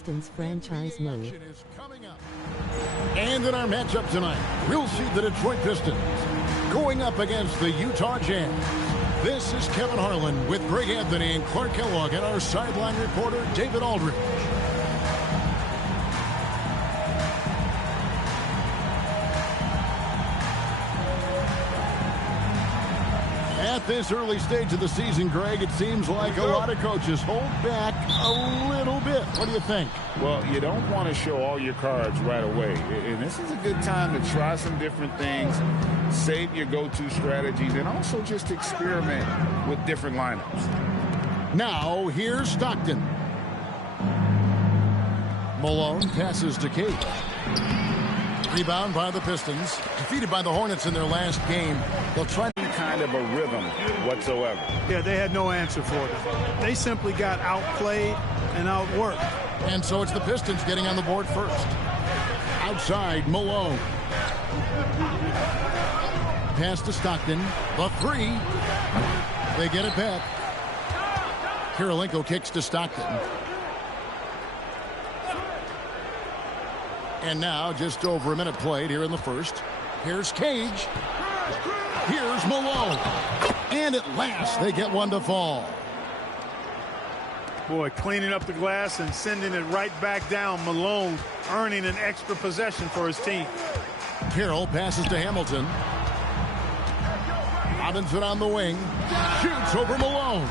Pistons franchise mode. And in our matchup tonight, we'll see the Detroit Pistons going up against the Utah Jazz. This is Kevin Harlan with Greg Anthony and Clark Kellogg and our sideline reporter, David Aldridge. At this early stage of the season, Greg, it seems like a lot of coaches hold back a little bit. What do you think? Well, you don't want to show all your cards right away. And this is a good time to try some different things, save your go-to strategies, and also just experiment with different lineups. Now, here's Stockton. Malone passes to Cade. Rebound by the Pistons. Defeated by the Hornets in their last game. They'll try kind of a rhythm whatsoever. Yeah, they had no answer for them. They simply got outplayed and outworked. And so it's the Pistons getting on the board first. Outside, Malone. Pass to Stockton. The three. They get it back. Kirilenko kicks to Stockton. And now, just over a minute played here in the first. Here's Cage. Here's Malone. And at last, they get one to fall. Boy, cleaning up the glass and sending it right back down. Malone earning an extra possession for his team. Carroll passes to Hamilton. Robinson on the wing. Shoots over Malone.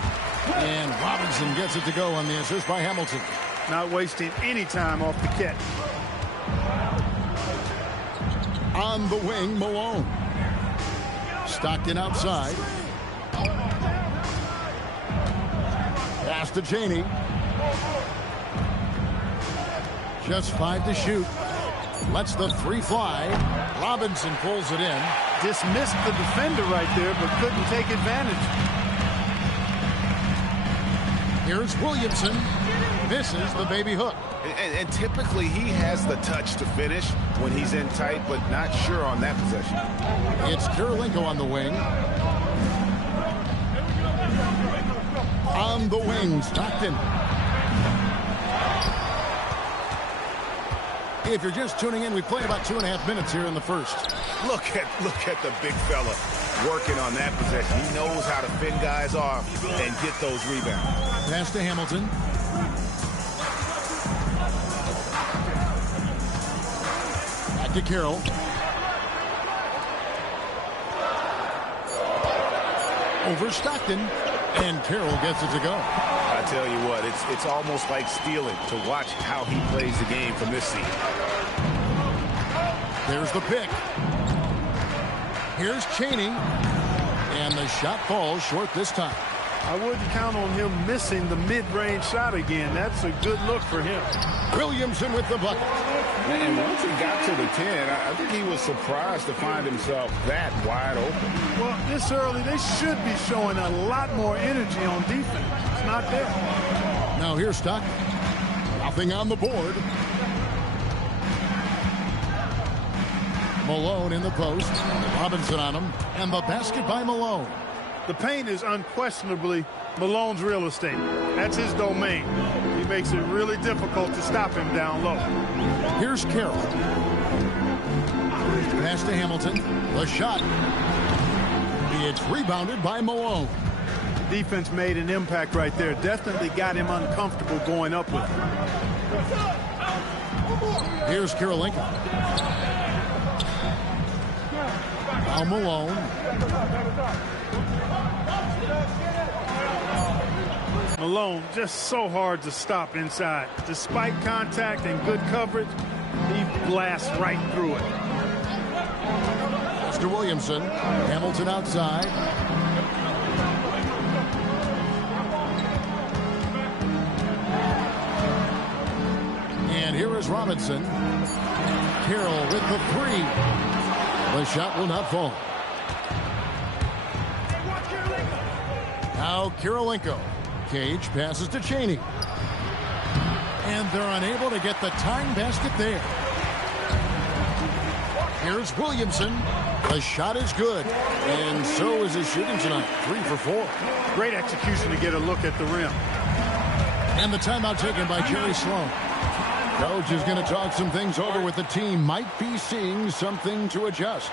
And Robinson gets it to go on the assist by Hamilton. Not wasting any time off the catch. On the wing, Malone. Stockton outside. Pass to Cheney. Just 5 to shoot. Lets the three fly. Robinson pulls it in. Dismissed the defender right there, but couldn't take advantage. Here's Williamson. Misses the baby hook. And typically he has the touch to finish when he's in tight, but not sure on that possession. It's Kirilenko on the wing. On the wing, Stockton. If you're just tuning in, we played about 2.5 minutes here in the first. Look at the big fella working on that possession. He knows how to fend guys off and get those rebounds. Pass to Hamilton. Back to Carroll. Over Stockton. And Carroll gets it to go. I tell you what, it's almost like stealing to watch how he plays the game from this seat. There's the pick. Here's Cheney. And the shot falls short this time. I wouldn't count on him missing the mid-range shot again. That's a good look for him. Williamson with the bucket. And once he got to the 10, I think he was surprised to find himself that wide open. Well, this early, they should be showing a lot more energy on defense. It's not there. Now here's Stockton. Nothing on the board. Malone in the post. Robinson on him. And the basket by Malone. The paint is unquestionably Malone's real estate. That's his domain. He makes it really difficult to stop him down low. Here's Carroll. Pass to Hamilton. The shot. It's rebounded by Malone. Defense made an impact right there. Definitely got him uncomfortable going up with him. Here's Kirilenko. Now Malone. Malone just so hard to stop inside. Despite contact and good coverage, he blasts right through it. Mr. Williamson. Hamilton outside. And here is Robinson. Carroll with the three. The shot will not fall. Now Kirilenko. Cage passes to Cheney. And they're unable to get the tying basket there. Here's Williamson. The shot is good. And so is his shooting tonight. 3 for 4. Great execution to get a look at the rim. And the timeout taken by Jerry Sloan. Coach is going to talk some things over with the team. Might be seeing something to adjust.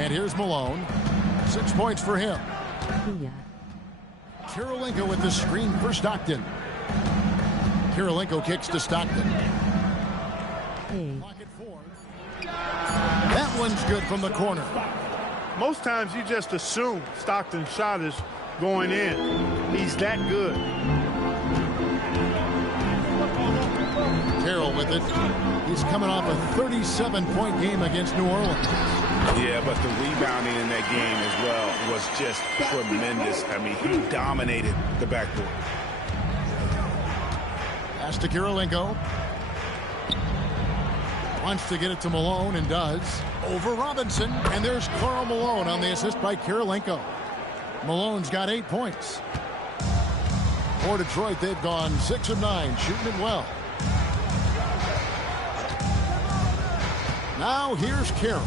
And here's Malone. 6 points for him. Karolinko with the screen for Stockton. Karolinko kicks to Stockton. Pocket four. That one's good from the corner. Most times you just assume Stockton's shot is going in. He's that good. Carroll with it. He's coming off a 37-point game against New Orleans. Yeah, but the rebounding in that game as well was just tremendous. I mean, he dominated the backboard. Pass to Karolinko. Wants to get it to Malone and does. Over Robinson. And there's Karl Malone on the assist by Karolinko. Malone's got 8 points. For Detroit, they've gone 6 of 9, shooting it well. Now here's Carroll.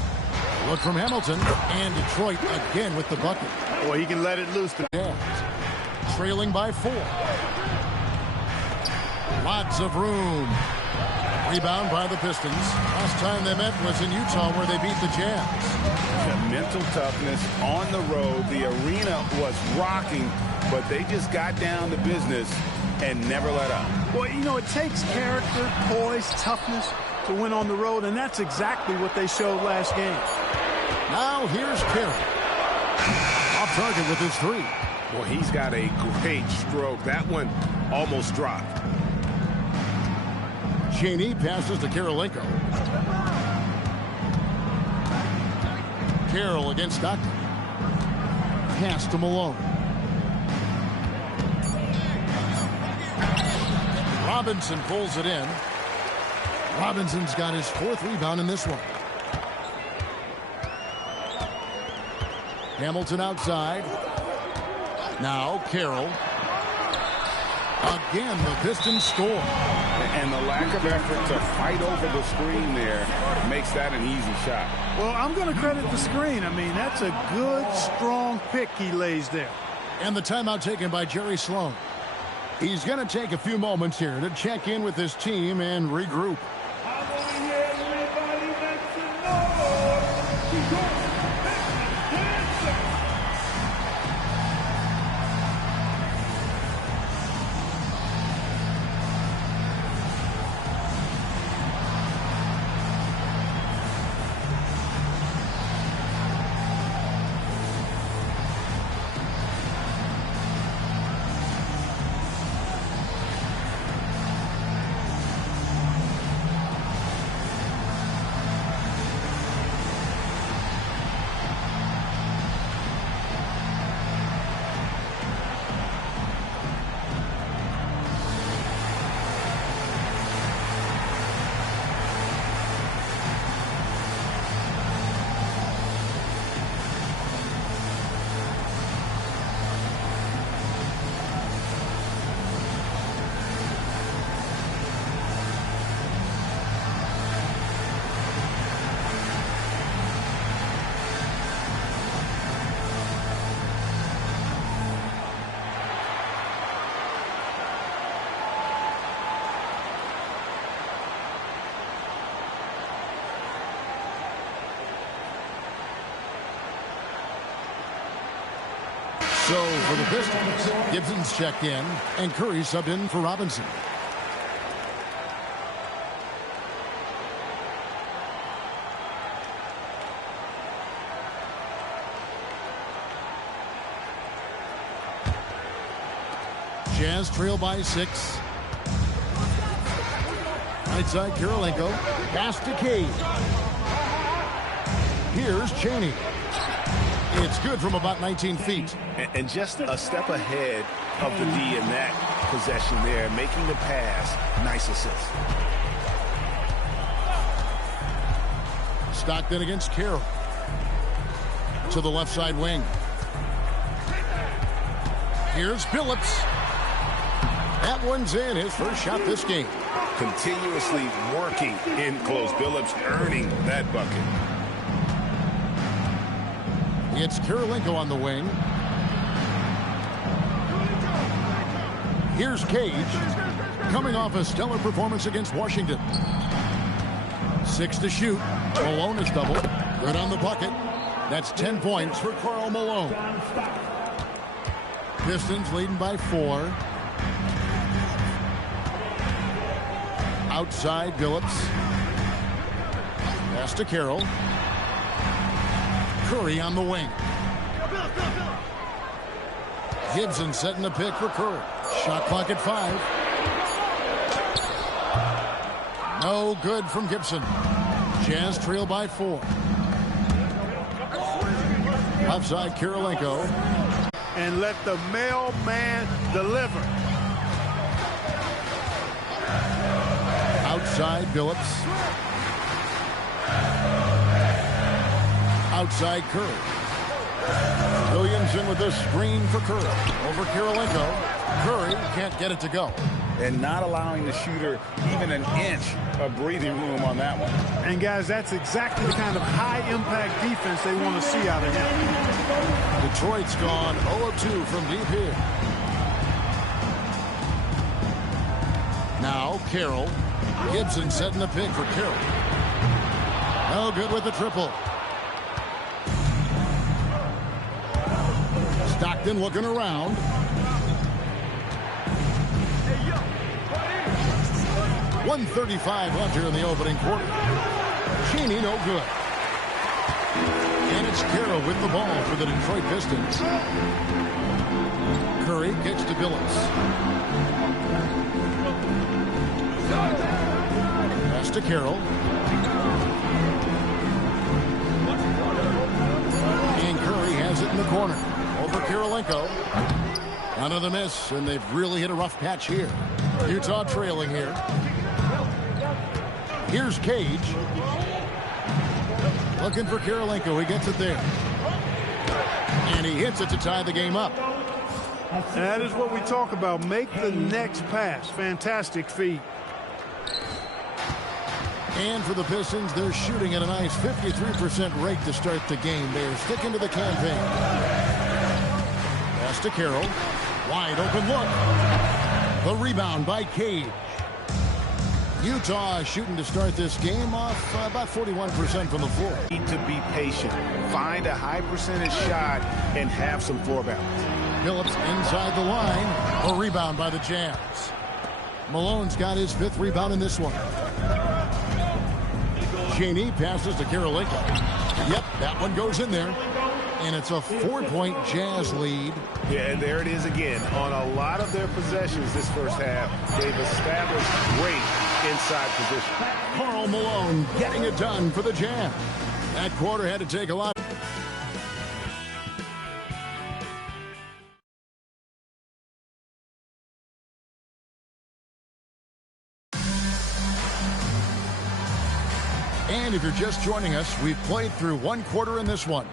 Look from Hamilton, and Detroit again with the bucket. Boy, he can let it loose. Trailing by 4. Lots of room. Rebound by the Pistons. Last time they met was in Utah, where they beat the Jazz. The mental toughness on the road. The arena was rocking, but they just got down to business and never let up. Well, you know, it takes character, poise, toughness to win on the road, and that's exactly what they showed last game. Now here's Carroll. Off target with his 3. Well, he's got a great stroke. That one almost dropped. Cheney passes to Karolinko. Carroll against Stockton. Pass to Malone. Robinson pulls it in. Robinson's got his 4th rebound in this one. Hamilton outside. Now Carroll. Again, the Pistons score. And the lack of effort to fight over the screen there makes that an easy shot. Well, I'm going to credit the screen. I mean, that's a good, strong pick he lays there. And the timeout taken by Jerry Sloan. He's going to take a few moments here to check in with his team and regroup. So for the Pistons, Gibson's checked in, and Curry subbed in for Robinson. Jazz trail by 6. Right side, Kirilenko. Pass to Cade. Here's Chaney. It's good from about 19 feet. And just a step ahead of the D in that possession there, making the pass. Nice assist. Stockton against Carroll. To the left side wing. Here's Billups. That one's in, his first shot this game. Continuously working in close. Billups earning that bucket. It's Kirilenko on the wing. Here's Cage, coming off a stellar performance against Washington. 6 to shoot. Malone is double. Good on the bucket. That's 10 points for Karl Malone. Pistons leading by 4. Outside, Billups. Pass to Carroll. Curry on the wing. Gibson setting the pick for Curry. Shot clock at 5. No good from Gibson. Jazz trail by 4. Offside, Kirilenko. And let the mailman deliver. Outside, Billups. Outside, Curry. Williamson with the screen for Curry. Over Kirilenko. Curry can't get it to go. And not allowing the shooter even an inch of breathing room on that one. And, guys, that's exactly the kind of high-impact defense they want to see out of him. Detroit's gone 0 of 2 from deep here. Now, Carroll. Gibson setting the pick for Carroll. No good with the triple. Stockton looking around. .135 left here in the opening quarter. Chaney no good. And it's Carroll with the ball for the Detroit Pistons. Curry kicks to Billups. Pass to Carroll. And Curry has it in the corner. Over Kirilenko. Another miss, and they've really hit a rough patch here. Utah trailing here. Here's Cage. Looking for Kirilenko. He gets it there. And he hits it to tie the game up. That is what we talk about. Make the next pass. Fantastic feed. And for the Pistons, they're shooting at a nice 53% rate to start the game. They're sticking to the campaign. Pass to Carroll. Wide open look. The rebound by Cage. Utah shooting to start this game off about 41% from the floor. Need to be patient. Find a high percentage shot and have some floor balance. Billups inside the line. A rebound by the Jazz. Malone's got his 5th rebound in this one. Chaney passes to Kirilenko. Yep, that one goes in there. And it's a 4-point Jazz lead. Yeah, and there it is again. On a lot of their possessions this first half, they've established great inside position. Karl Malone getting it done for the Jazz. That quarter had to take a lot. And if you're just joining us, we've played through 1 quarter in this one.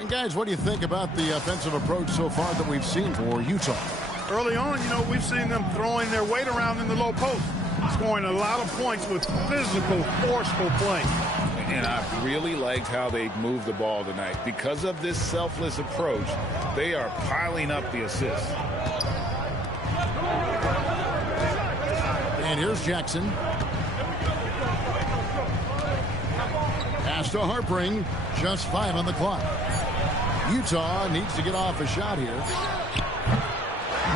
And guys, what do you think about the offensive approach so far that we've seen for Utah? Early on, we've seen them throwing their weight around in the low post, scoring a lot of points with physical, forceful play. And I've really liked how they've moved the ball tonight. Because of this selfless approach, they are piling up the assists. And here's Jackson. Pass to Harpring. Just 5 on the clock. Utah needs to get off a shot here.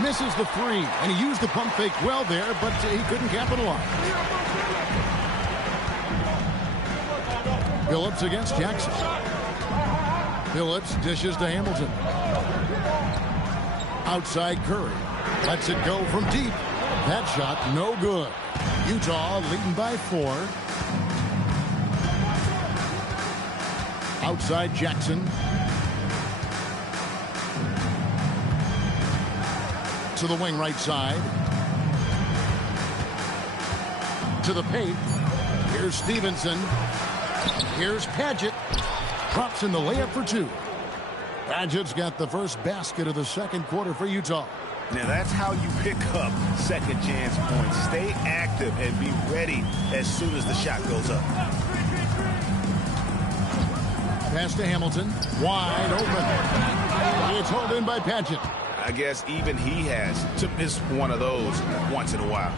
Misses the three, and he used the pump fake well there, but he couldn't capitalize. Phillips against Jackson. Phillips dishes to Hamilton. Outside Curry. Lets it go from deep. That shot no good. Utah leading by 4. Outside Jackson. To the wing right side. To the paint. Here's Stevenson. Here's Padgett. Drops in the layup for 2. Padgett's got the first basket of the second quarter for Utah. Now that's how you pick up second chance points. Stay active and be ready as soon as the shot goes up. Pass to Hamilton. Wide open. It's held in by Padgett. I guess even he has to miss one of those once in a while.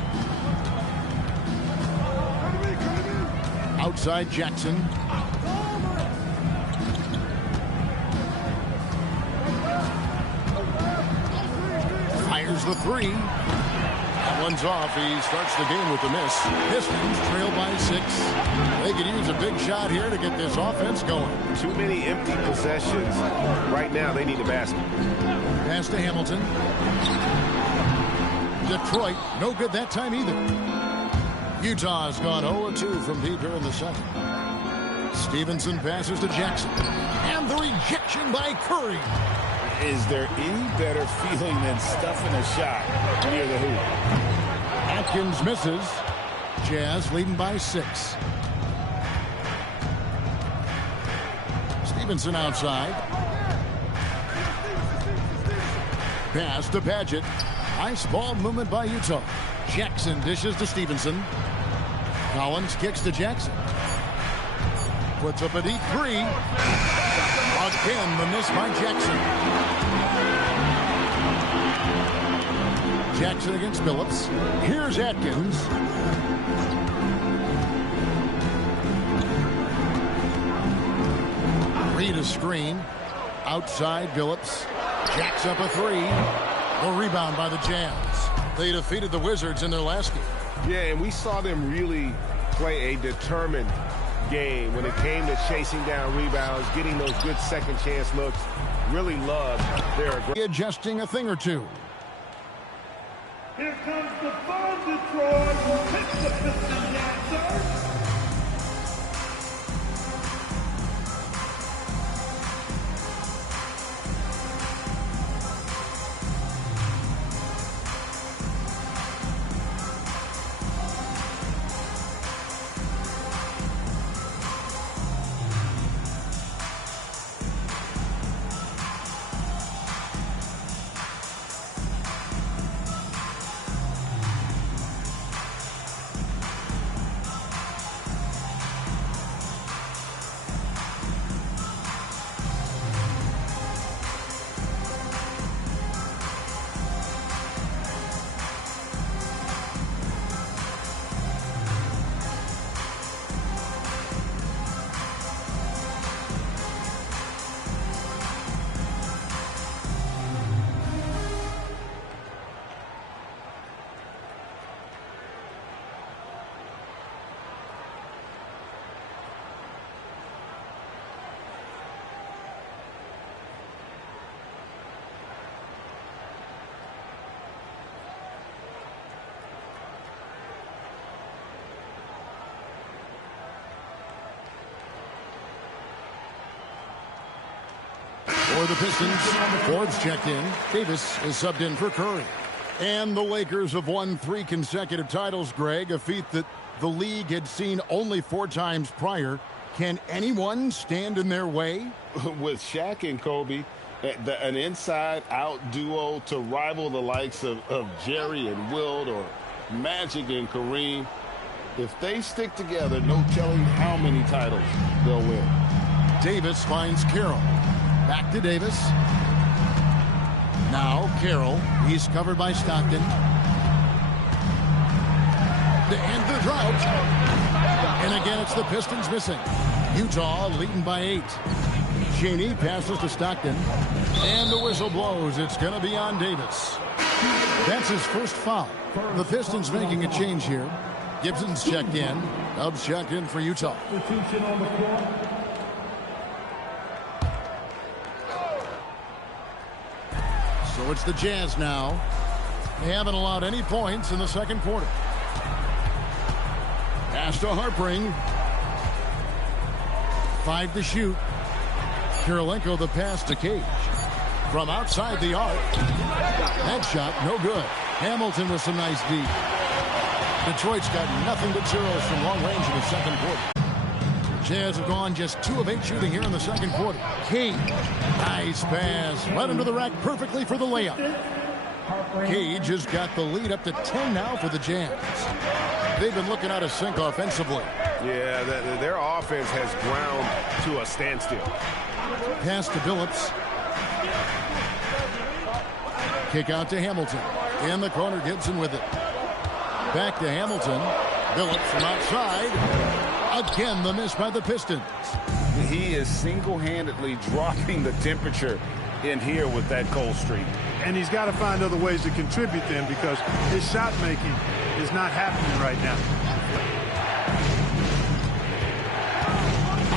Outside Jackson. Fires the three. That one's off. He starts the game with a miss. Pistons trail by 6. They could use a big shot here to get this offense going. Too many empty possessions. Right now they need a basket. Pass to Hamilton. Detroit, no good that time either. Utah's gone 0-2 from deep here in the second. Stevenson passes to Jackson. And the rejection by Curry. Is there any better feeling than stuffing a shot near the hoop? Atkins misses. Jazz leading by 6. Stevenson outside. Pass to Padgett. Nice ball movement by Utah. Jackson dishes to Stevenson. Collins kicks to Jackson. Puts up a deep 3. Again, the miss by Jackson. Jackson against Phillips. Here's Atkins. Reed a screen. Outside Phillips. Jacks up a 3. A rebound by the Jazz. They defeated the Wizards in their last game. Yeah, and we saw them really play a determined game when it came to chasing down rebounds, getting those good second chance looks. Really loved their adjusting a thing or two. Here comes the ball, Detroit. Hit the Pistons answer. For the Pistons, Forbes checked in. Davis is subbed in for Curry. And the Lakers have won 3 consecutive titles, Greg, a feat that the league had seen only 4 times prior. Can anyone stand in their way? With Shaq and Kobe, an inside-out duo to rival the likes of Jerry and Wilt or Magic and Kareem. If they stick together, no telling how many titles they'll win. Davis finds Carroll. Back to Davis. Now Carroll. He's covered by Stockton. To end the drought. And again, it's the Pistons missing. Utah leading by 8. Cheney passes to Stockton. And the whistle blows. It's going to be on Davis. That's his first foul. The Pistons making a change here. Gibson's checked in. Dubs checked in for Utah. So it's the Jazz now. They haven't allowed any points in the second quarter. Pass to Harpring. 5 to shoot. Kirilenko the pass to Cage. From outside the arc. That shot, no good. Hamilton with some nice D. Detroit's got nothing but zeros from long range in the second quarter. Jazz have gone just 2 of 8 shooting here in the second quarter. Cage. Nice pass. Led into the rack perfectly for the layup. Cage has got the lead up to 10 now for the Jazz. They've been looking out of sync offensively. Yeah, their offense has ground to a standstill. Pass to Billups. Kick out to Hamilton. In the corner, Gibson with it. Back to Hamilton. Billups from outside. Again, the miss by the Pistons. He is single-handedly dropping the temperature in here with that cold streak. And he's got to find other ways to contribute then, because his shot making is not happening right now.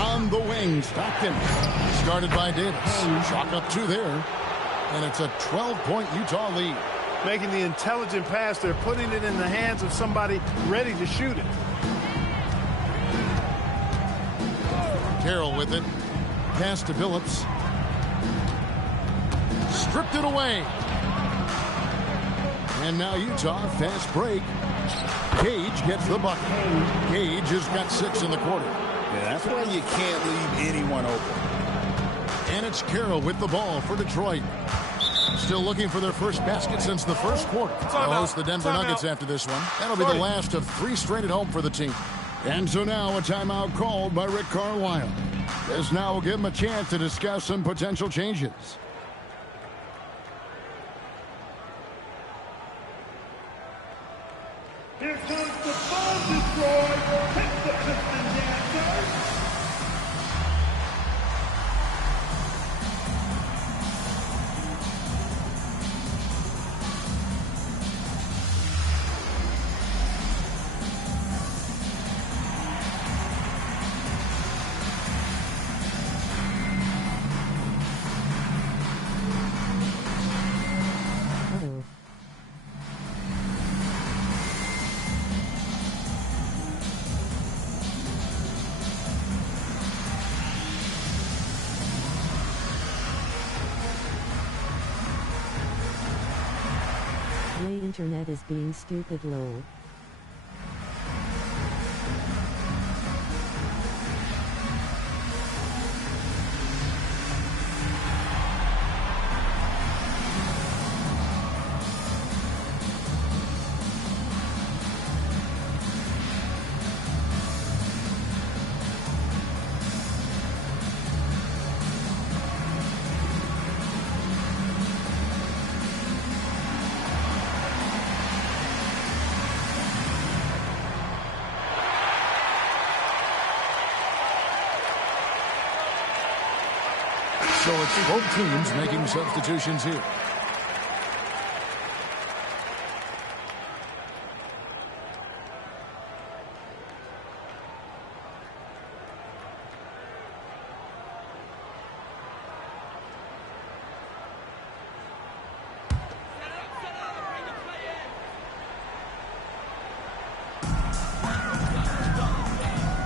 On the wing, Stockton. Started by Davis. Chalk up 2 there. And it's a 12-point Utah lead. Making the intelligent pass, they're putting it in the hands of somebody ready to shoot it. Carroll with it. Pass to Billups. Stripped it away. And now Utah, fast break. Cage gets the bucket. Cage has got 6 in the quarter. Yeah, that's why you can't leave anyone open. And it's Carroll with the ball for Detroit. Still looking for their first basket since the first quarter. They'll host the Denver Nuggets after this one. That'll be the last of 3 straight at home for the team. And so now a timeout called by Rick Carlisle. This now will give him a chance to discuss some potential changes. Here comes the bomb destroyer. Hit the Pistons answer. Internet is being stupid lol. So it's both teams making substitutions here.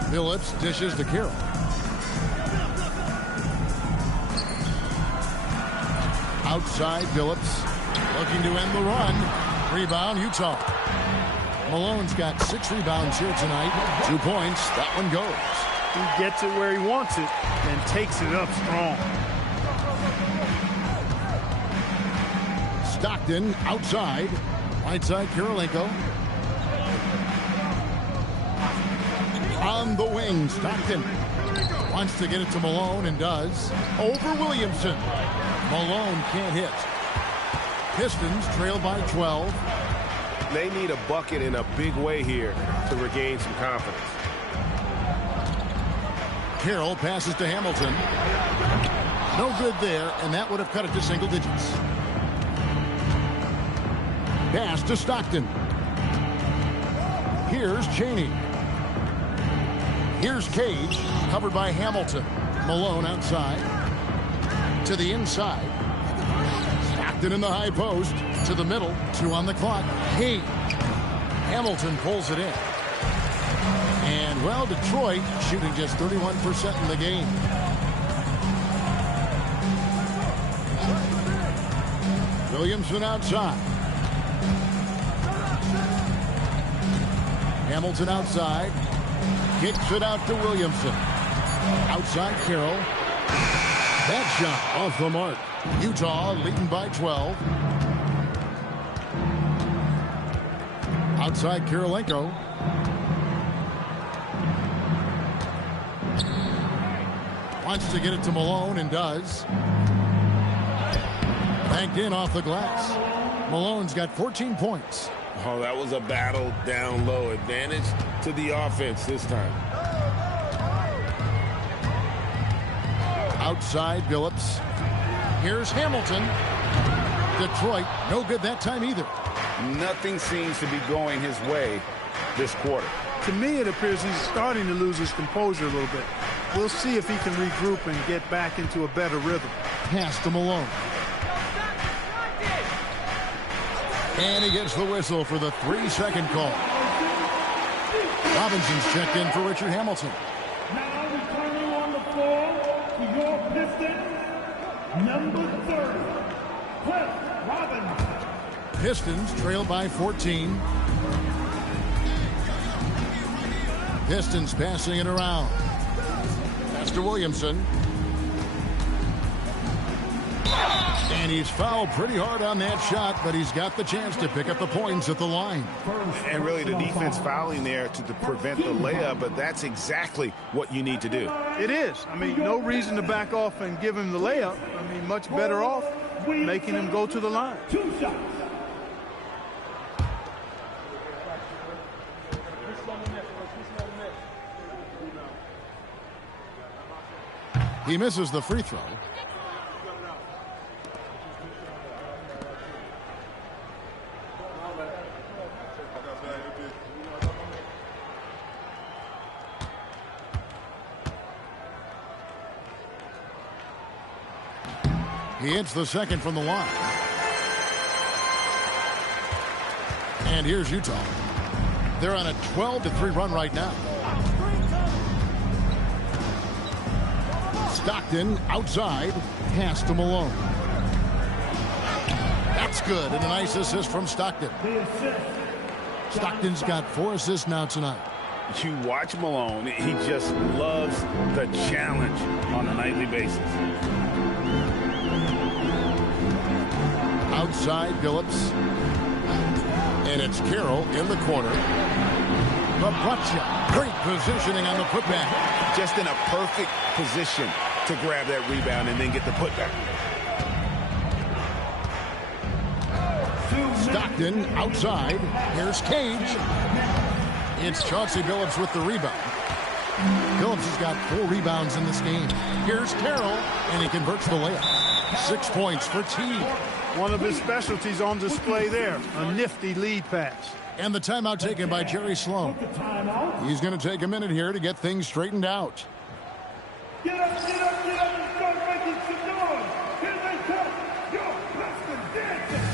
Billups dishes to Carroll. Outside, Billups looking to end the run. Rebound, Utah. Malone's got 6 rebounds here tonight. 2 points. That one goes. He gets it where he wants it and takes it up strong. Stockton outside. Right side, Kirilenko. On the wing, Stockton wants to get it to Malone and does. Over Williamson. Malone can't hit. Pistons trail by 12. They need a bucket in a big way here to regain some confidence. Carroll passes to Hamilton. No good there, and that would have cut it to single digits. Pass to Stockton. Here's Cheney. Here's Cage, covered by Hamilton. Malone outside. To the inside. Stockton in the high post. To the middle. 2 on the clock. Cage. Hamilton pulls it in. And, well, Detroit shooting just 31% in the game. Williamson outside. Hamilton outside. Kicks it out to Williamson. Outside Carroll. That shot off the mark. Utah leading by 12. Outside Kirilenko. Wants to get it to Malone and does. Banked in off the glass. Malone's got 14 points. Oh, that was a battle down low. Advantage to the offense this time. Outside Billups. Here's Hamilton. Detroit, no good that time either. Nothing seems to be going his way this quarter. To me, it appears he's starting to lose his composure a little bit. We'll see if he can regroup and get back into a better rhythm. Pass to Malone. And he gets the whistle for the 3-second call. Robinson's checked in for Richard Hamilton. Now returning on the floor to your Pistons, number 30, Cliff Robinson. Pistons trail by 14. Pistons passing it around. Pass to Williamson. And he's fouled pretty hard on that shot, but he's got the chance to pick up the points at the line. And really the defense fouling there to prevent the layup, but that's exactly what you need to do. It is. I mean, no reason to back off and give him the layup. I mean, much better off making him go to the line. 2 shots. He misses the free throw. He hits the second from the line. And here's Utah. They're on a 12-3 run right now. Stockton outside. Pass to Malone. That's good. And a nice assist from Stockton. Stockton's got 4 assists now tonight. You watch Malone, he just loves the challenge on a nightly basis. Outside Billups. And it's Carroll in the corner. The butt shot. Great positioning on the putback. Just in a perfect position to grab that rebound and then get the putback. Stockton outside. Here's Cage. It's Chauncey Billups with the rebound. Billups has got 4 rebounds in this game. Here's Carroll, and he converts the layup. 6 points for T. One of his specialties on display there, a nifty lead pass. And the timeout taken by Jerry Sloan. He's going to take a minute here to get things straightened out. Get up, get up, get up, and start making some noise. Here they come, your Pistons dancing.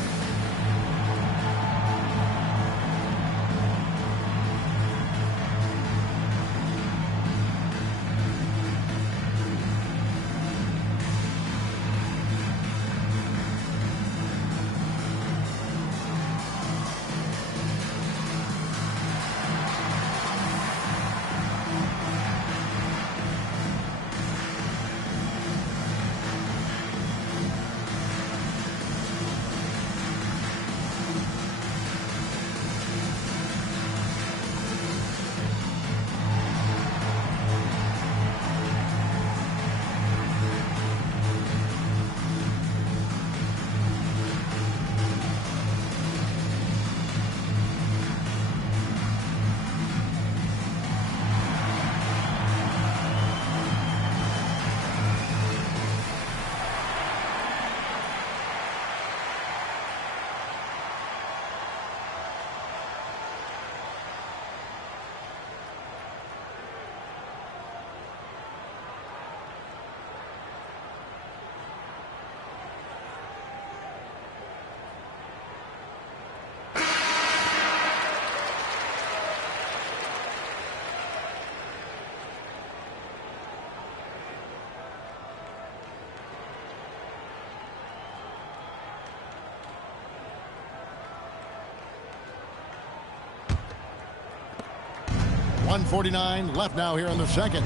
1:49 left now here in the second.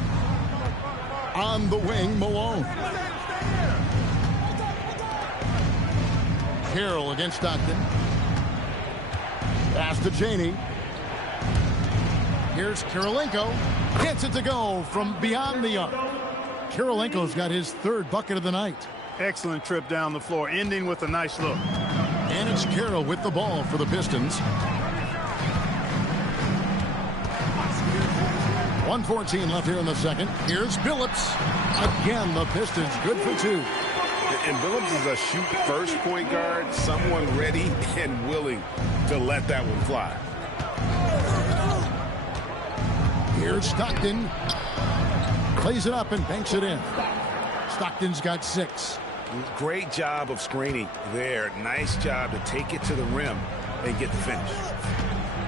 On the wing, Malone. Carroll against Stockton. Pass to Janey. Here's Kirilenko. Gets it to go from beyond the arc. Kirilenko's got his third bucket of the night. Excellent trip down the floor, ending with a nice look. And it's Carroll with the ball for the Pistons. 1:14 left here in the second. Here's Billups. Again, the Pistons good for two. And Billups is a shoot-first point guard, someone ready and willing to let that one fly. Here's Stockton. Plays it up and banks it in. Stockton's got 6. Great job of screening there. Nice job to take it to the rim and get the finish.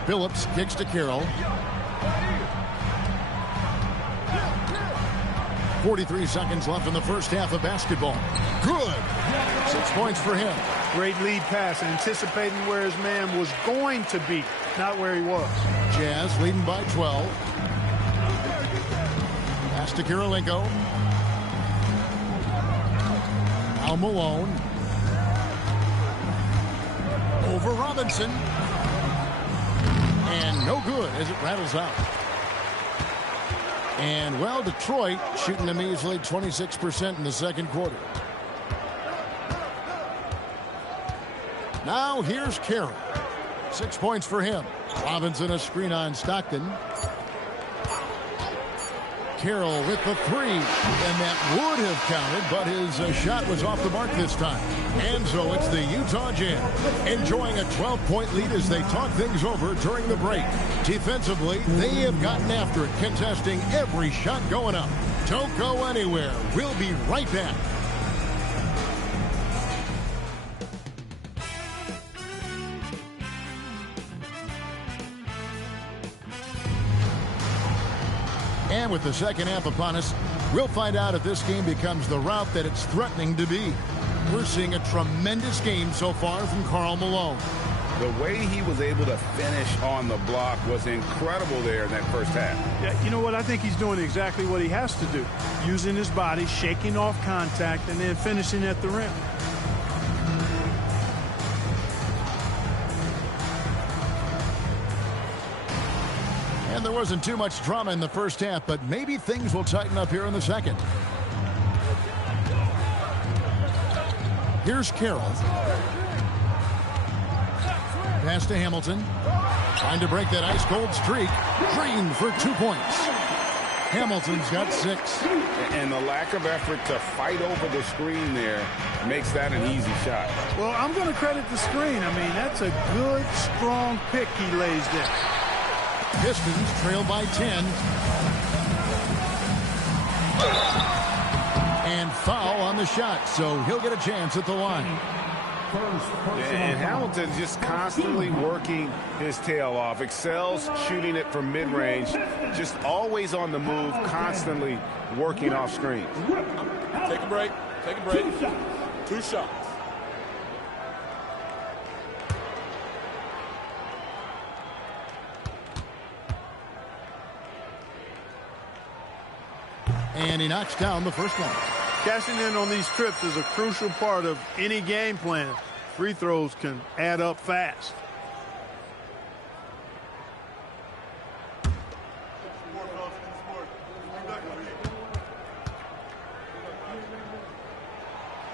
Billups kicks to Carroll. 43 seconds left in the first half of basketball. Good. 6 points for him. Great lead pass, anticipating where his man was going to be, not where he was. Jazz leading by 12. Pass to Kirilenko. Now Malone. Over Robinson. And no good as it rattles out. And, well, Detroit shooting a measly 26% in the second quarter. Now here's Carroll. 6 points for him. Robinson a screen on Stockton. Carroll with the 3. And that would have counted, but his shot was off the mark this time. And so it's the Utah Jazz enjoying a 12-point lead as they talk things over during the break. Defensively, they have gotten after it, contesting every shot going up. Don't go anywhere. We'll be right back. And with the second half upon us, we'll find out if this game becomes the route that it's threatening to be. We're seeing a tremendous game so far from Karl Malone. The way he was able to finish on the block was incredible there in that first half. Yeah, you know what? I think he's doing exactly what he has to do. Using his body, shaking off contact, and then finishing at the rim. And there wasn't too much drama in the first half, but maybe things will tighten up here in the second. Here's Carroll. Pass to Hamilton. Trying to break that ice-cold streak. Green for 2 points. Hamilton's got 6. And the lack of effort to fight over the screen there makes that an easy shot. Well, I'm going to credit the screen. I mean, that's a good, strong pick he lays there. Pistons trail by 10. And foul on the shot, so he'll get a chance at the line. And Hamilton just constantly working his tail off. Excels shooting it from mid-range. Just always on the move, constantly working off screens. Take a break. Take a break. 2 shots. And he knocks down the first one. Cashing in on these trips is a crucial part of any game plan. Free throws can add up fast.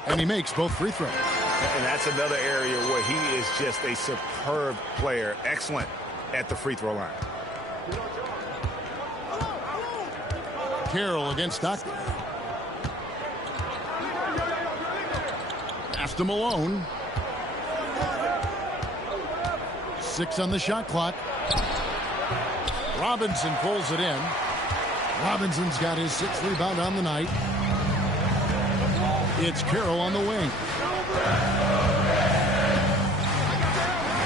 And he makes both free throws. And that's another area where he is just a superb player. Excellent at the free throw line. Carroll against Stockton. Pass to Malone. 6 on the shot clock. Robinson pulls it in. Robinson's got his 6th rebound on the night. It's Carroll on the wing.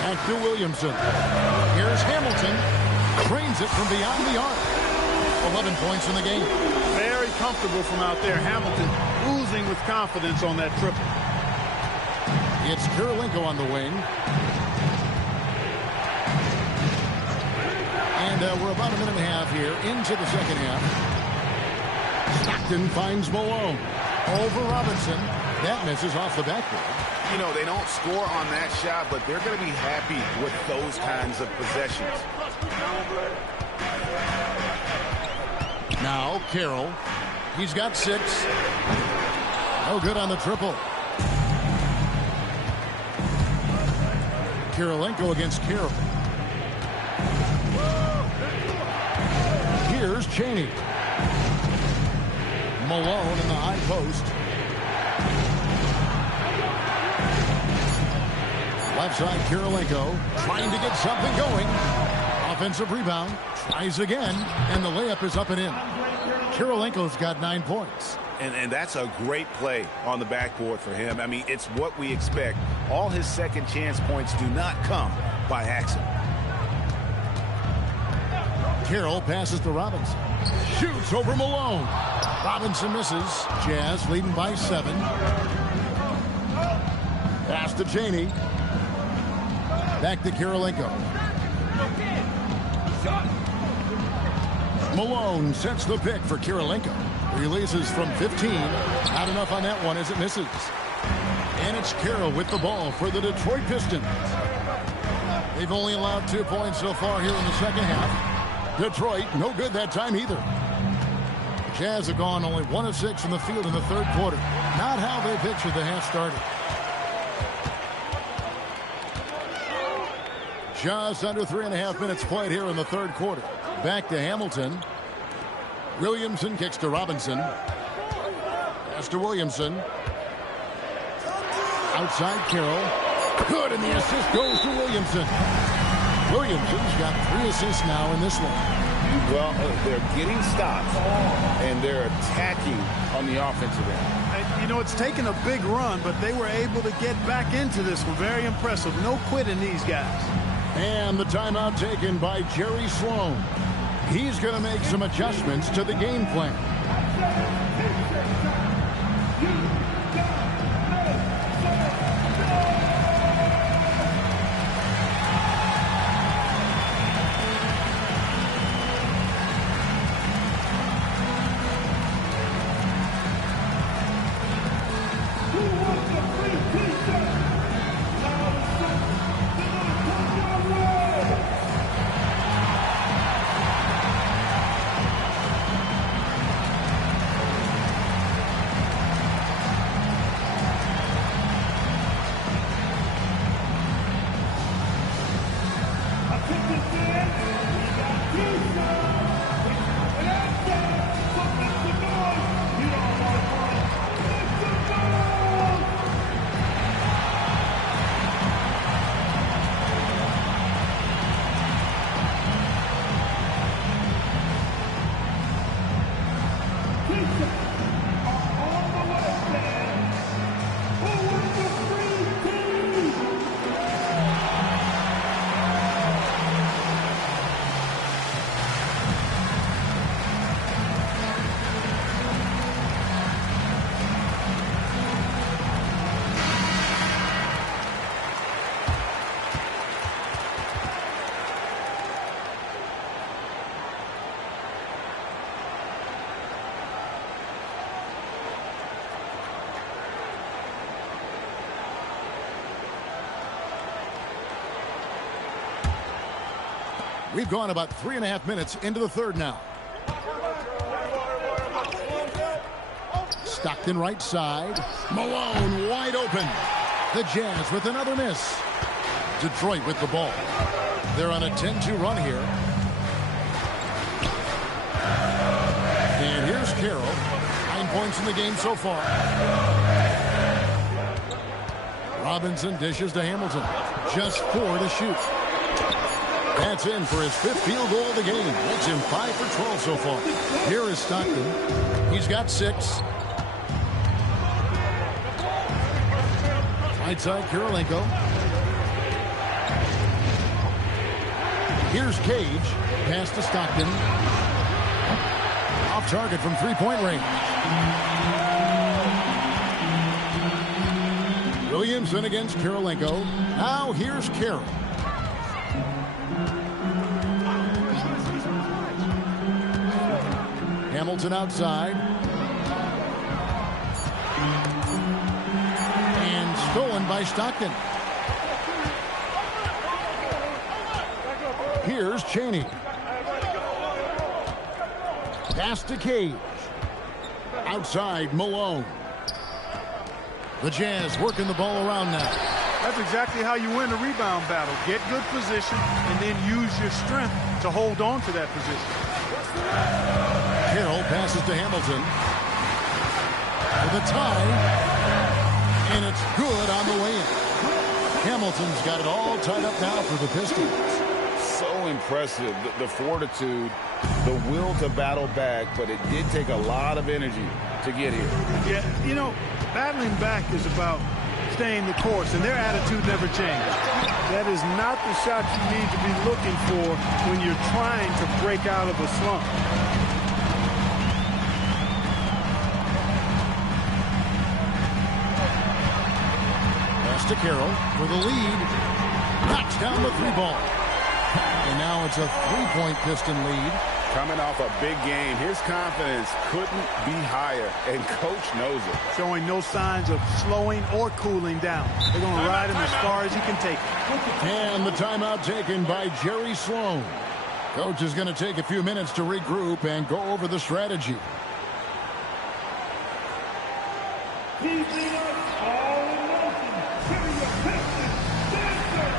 Back to Williamson. Here's Hamilton. Trains it from beyond the arc. 11 points in the game. Very comfortable from out there. Hamilton oozing with confidence on that triple. It's Kirilenko on the wing. And And we're about a minute and a half here into the second half. Stockton finds Malone. Over Robinson. That misses off the backboard. You know, they don't score on that shot, but they're going to be happy with those kinds of possessions. Now, Carroll. He's got 6. No good on the triple. Kirilenko against Carroll. Here's Chaney. Malone in the high post. Left side, Kirilenko trying to get something going. Offensive rebound. Tries again, and the layup is up and in. Kirilenko's got 9 points. And that's a great play on the backboard for him. I mean, it's what we expect. All his second chance points do not come by accident. Carroll passes to Robinson. Shoots over Malone. Robinson misses. Jazz leading by 7. Pass to Chaney. Back to Kirilenko. Malone sets the pick for Kirilenko. Releases from 15. Not enough on that one as it misses. And it's Carroll with the ball for the Detroit Pistons. They've only allowed 2 points so far here in the second half. Detroit, no good that time either. Jazz have gone only 1 of 6 from the field in the third quarter. Not how they pictured the half started. Just under 3.5 minutes played here in the third quarter. Back to Hamilton. Williamson kicks to Robinson. Pass to Williamson. Outside Carroll. Good, and the assist goes to Williamson. Williamson's got 3 assists now in this one. Well, they're getting stops, and they're attacking on the offensive end. And, you know, it's taken a big run, but they were able to get back into this one. Very impressive. No quitting these guys. And the timeout taken by Jerry Sloan. He's going to make some adjustments to the game plan. We've gone about 3.5 minutes into the third now. Stockton right side. Malone wide open. The Jazz with another miss. Detroit with the ball. They're on a 10-2 run here. And here's Carroll. 9 points in the game so far. Robinson dishes to Hamilton. Just 4 to shoot. That's in for his 5th field goal of the game. Makes him 5 for 12 so far. Here is Stockton. He's got 6. Right side, Kirilenko. Here's Cage. Pass to Stockton. Off target from 3-point range. Williamson against Kirilenko. Now here's Carroll. Hamilton outside. And stolen by Stockton. Here's Cheney. Pass to Cage. Outside, Malone. The Jazz working the ball around now. That's exactly how you win a rebound battle. Get good position and then use your strength to hold on to that position. Carroll passes to Hamilton. For the tie. And it's good on the way in. Hamilton's got it all tied up now for the Pistons. So impressive, the fortitude, the will to battle back, but it did take a lot of energy to get here. Yeah, you know, battling back is about staying the course, and their attitude never changed. That is not the shot you need to be looking for when you're trying to break out of a slump. Pass to Carroll for the lead. Knocks down the three ball. And now it's a three-point Piston lead. Coming off a big game, his confidence couldn't be higher, and coach knows it. Showing no signs of slowing or cooling down. They're going to ride him as far as he can take it. And the timeout taken by Jerry Sloan. Coach is going to take a few minutes to regroup and go over the strategy. Keeping us all in motion. Here are your Pistons dancers.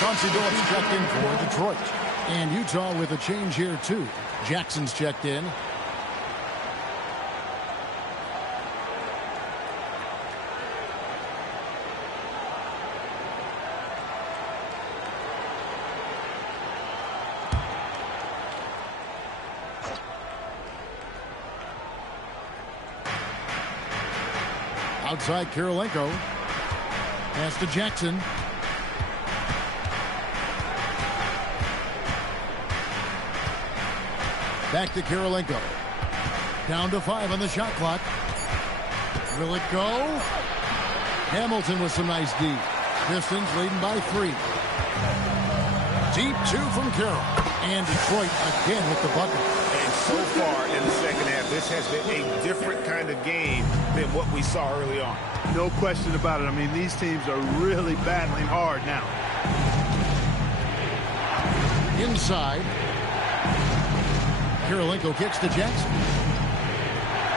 Chauncey Billups checked in for Detroit. And Utah with a change here, too. Jackson's checked in. Outside Kirilenko. Pass to Jackson. Back to Kirilenko. Down to 5 on the shot clock. Will it go? Hamilton with some nice D. Pistons leading by 3. Deep 2 from Carroll. And Detroit again with the bucket. And so far in the second half, this has been a different kind of game than what we saw early on. No question about it. I mean, these teams are really battling hard now. Inside. Kirilenko kicks to Jackson.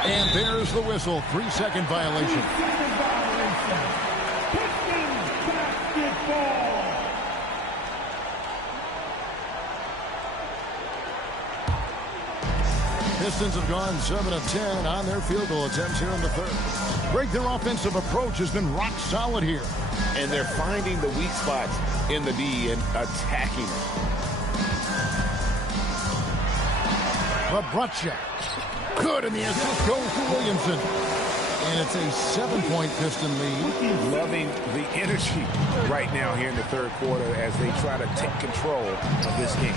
And there's the whistle. 3-second violation. Pistons basketball. Pistons have gone 7 of 10 on their field goal attempts here in the third. Greg, their offensive approach has been rock solid here. And they're finding the weak spots in the D and attacking it. Babracek. Good, and the assist goes to Williamson. And it's a 7-point Piston lead. Loving the energy right now here in the third quarter as they try to take control of this game.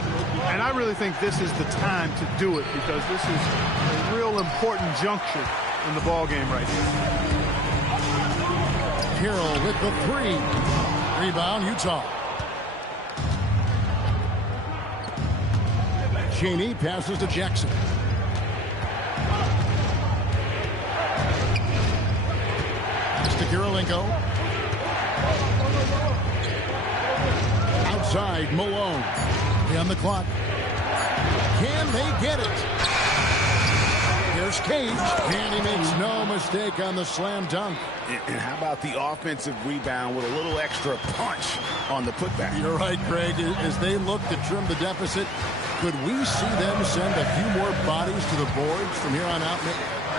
And I really think this is the time to do it because this is a real important juncture in the ball game right here. Carroll with the 3. Rebound, Utah. Cheney passes to Jackson. Pass to Kirilenko. Outside, Malone. On the clock. Can they get it? Here's Cage, and he makes no mistake on the slam dunk. And how about the offensive rebound with a little extra punch on the putback? You're right, Greg. As they look to trim the deficit, could we see them send a few more bodies to the boards from here on out?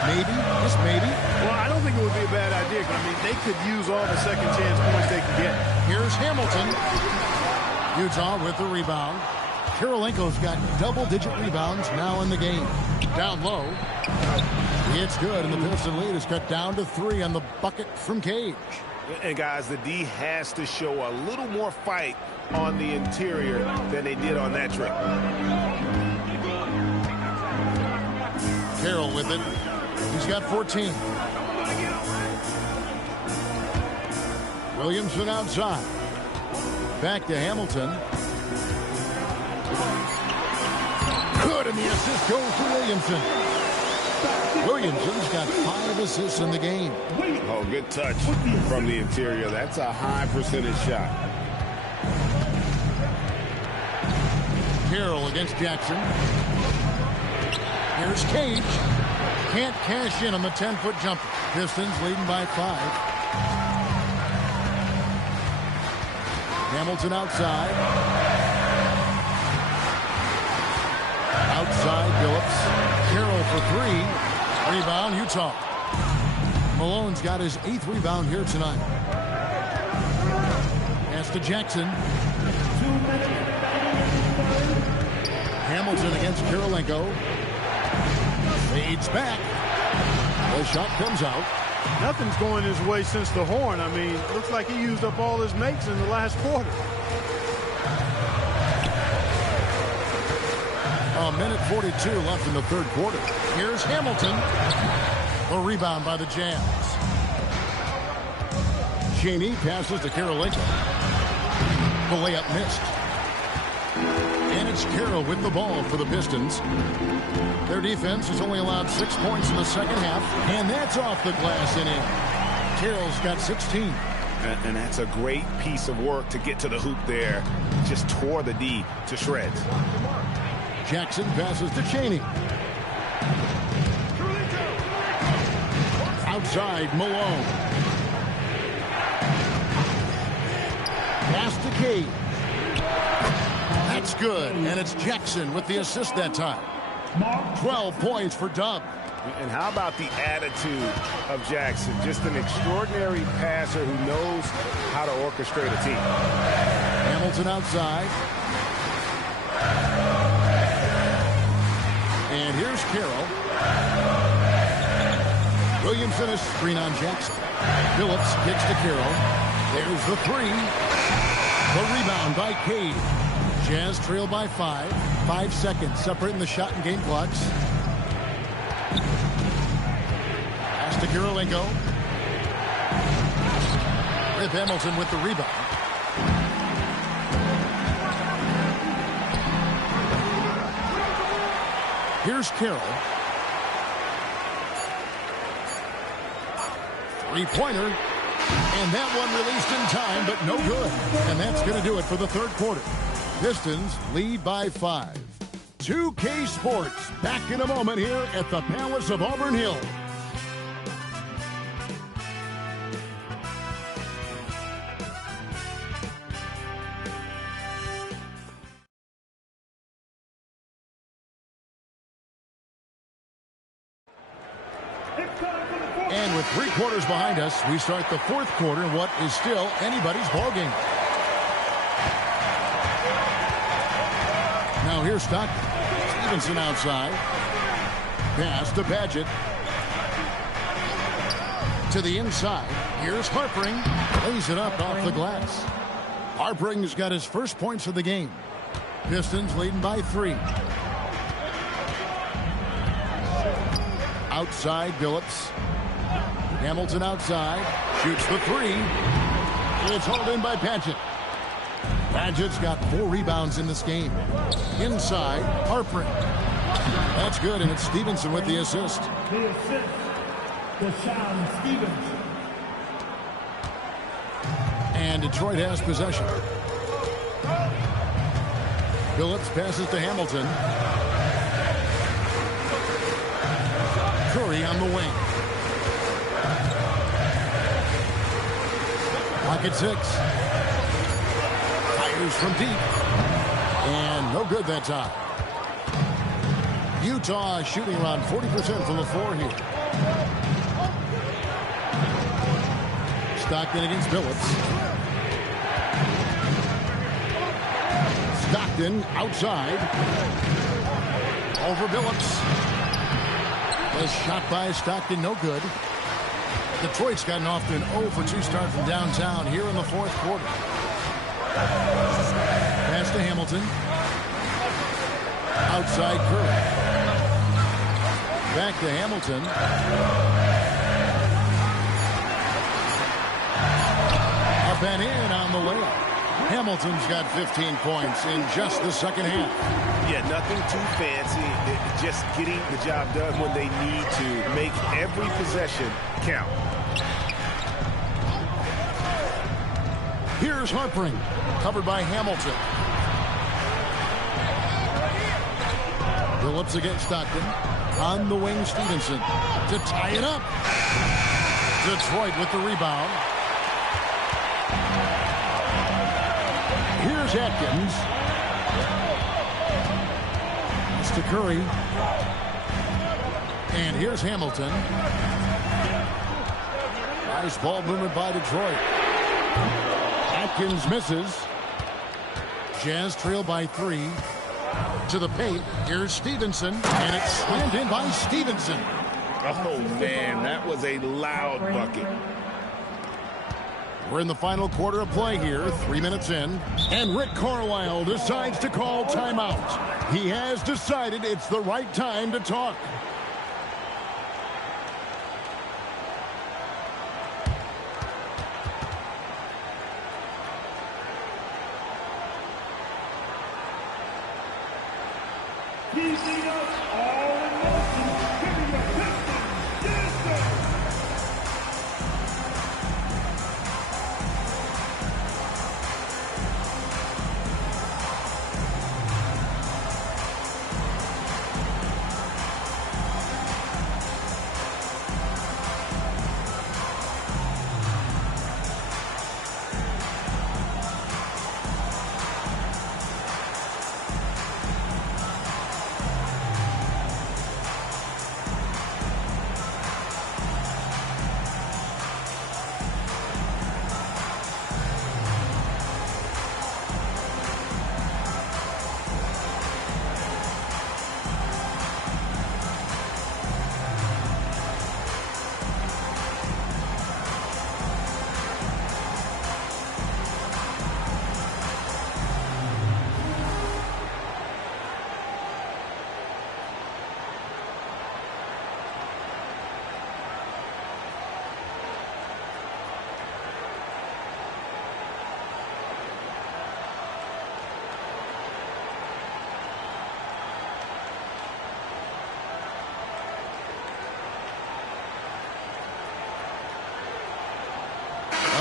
Maybe, just maybe. Well, I don't think it would be a bad idea. I mean, they could use all the second chance points they can get. Here's Hamilton. Utah with the rebound. Kirilenko's got double-digit rebounds now in the game. Down low. It's good, and the Piston lead is cut down to 3 on the bucket from Cage. And, guys, the D has to show a little more fight on the interior than they did on that trip. Carroll with it. He's got 14. Williamson outside. Back to Hamilton. Good, and the assist goes to Williamson. Williamson's got 5 assists in the game. Oh, good touch from the interior. That's a high percentage shot. Carroll against Jackson. Here's Cage. Can't cash in on the 10-foot jumper. Pistons leading by 5. Hamilton outside. Outside Phillips. Carroll for 3. Rebound Utah. Malone's got his 8th rebound here tonight. Pass to Jackson. Hamilton against Kirilenko. Fades back. The shot comes out. Nothing's going his way since the horn. I mean, looks like he used up all his makes in the last quarter. A minute 42 left in the third quarter. Here's Hamilton. The rebound by the Jazz. Cheney passes to Kirilenko. The layup missed. And it's Carroll with the ball for the Pistons. Their defense has only allowed 6 points in the second half, and that's off the glass and in. Carroll's got 16. And that's a great piece of work to get to the hoop there. Just tore the D to shreds. Jackson passes to Cheney. Outside, Malone. Pass to Cage. That's good, and it's Jackson with the assist that time. 12 points for Dub. And how about the attitude of Jackson? Just an extraordinary passer who knows how to orchestrate a team. Hamilton outside. And here's Carroll. Williamson is screen on Jackson. Phillips kicks to Carroll. There's the 3. The rebound by Cade. Jazz trail by 5. 5 seconds separating the shot and game clocks. Pass to Kirilenko. Rip Hamilton with the rebound. Here's Carroll. 3-pointer. And that one released in time, but no good. And that's going to do it for the third quarter. Pistons lead by 5. 2K Sports back in a moment here at the Palace of Auburn Hill. And with 3 quarters behind us, we start the fourth quarter in what is still anybody's ballgame. Now here's Stockton. Stevenson outside. Pass to Padgett. To the inside. Here's Harpering. Lays it up off the glass. Harpering's got his first points of the game. Pistons leading by 3. Outside, Phillips. Hamilton outside. Shoots the 3. It's hauled in by Padgett. Magic's got 4 rebounds in this game. Inside, Harper. That's good, and it's Stevenson with the assist. The assist, Deshaun Stevenson. And Detroit has possession. Phillips passes to Hamilton. Curry on the wing. Pocket 6. Fires from deep. And no good that time. Utah shooting around 40% from the floor here. Stockton against Phillips. Stockton outside. Over Phillips. The shot by Stockton, no good. Detroit's gotten off to an 0 for 2 start from downtown here in the 4th quarter. Pass to Hamilton. Outside Curry. Back to Hamilton. Up and in on the layup. Hamilton's got 15 points in just the second half. Yeah, nothing too fancy. Just getting the job done when they need to. Make every possession count. Here's Harpering, covered by Hamilton. Phillips against Stockton. On the wing, Stevenson to tie it up. Detroit with the rebound. Here's Atkins. It's to Curry. And here's Hamilton. Nice ball movement by Detroit. Atkins misses. Jazz trail by 3. To the paint. Here's Stevenson. And it's slammed in by Stevenson. Oh, man, that was a loud bucket. We're in the final quarter of play here, 3 minutes in. And Rick Carlisle decides to call timeout. He has decided it's the right time to talk. Keeping us all in motion. Give me your Pistons. Yes, sir.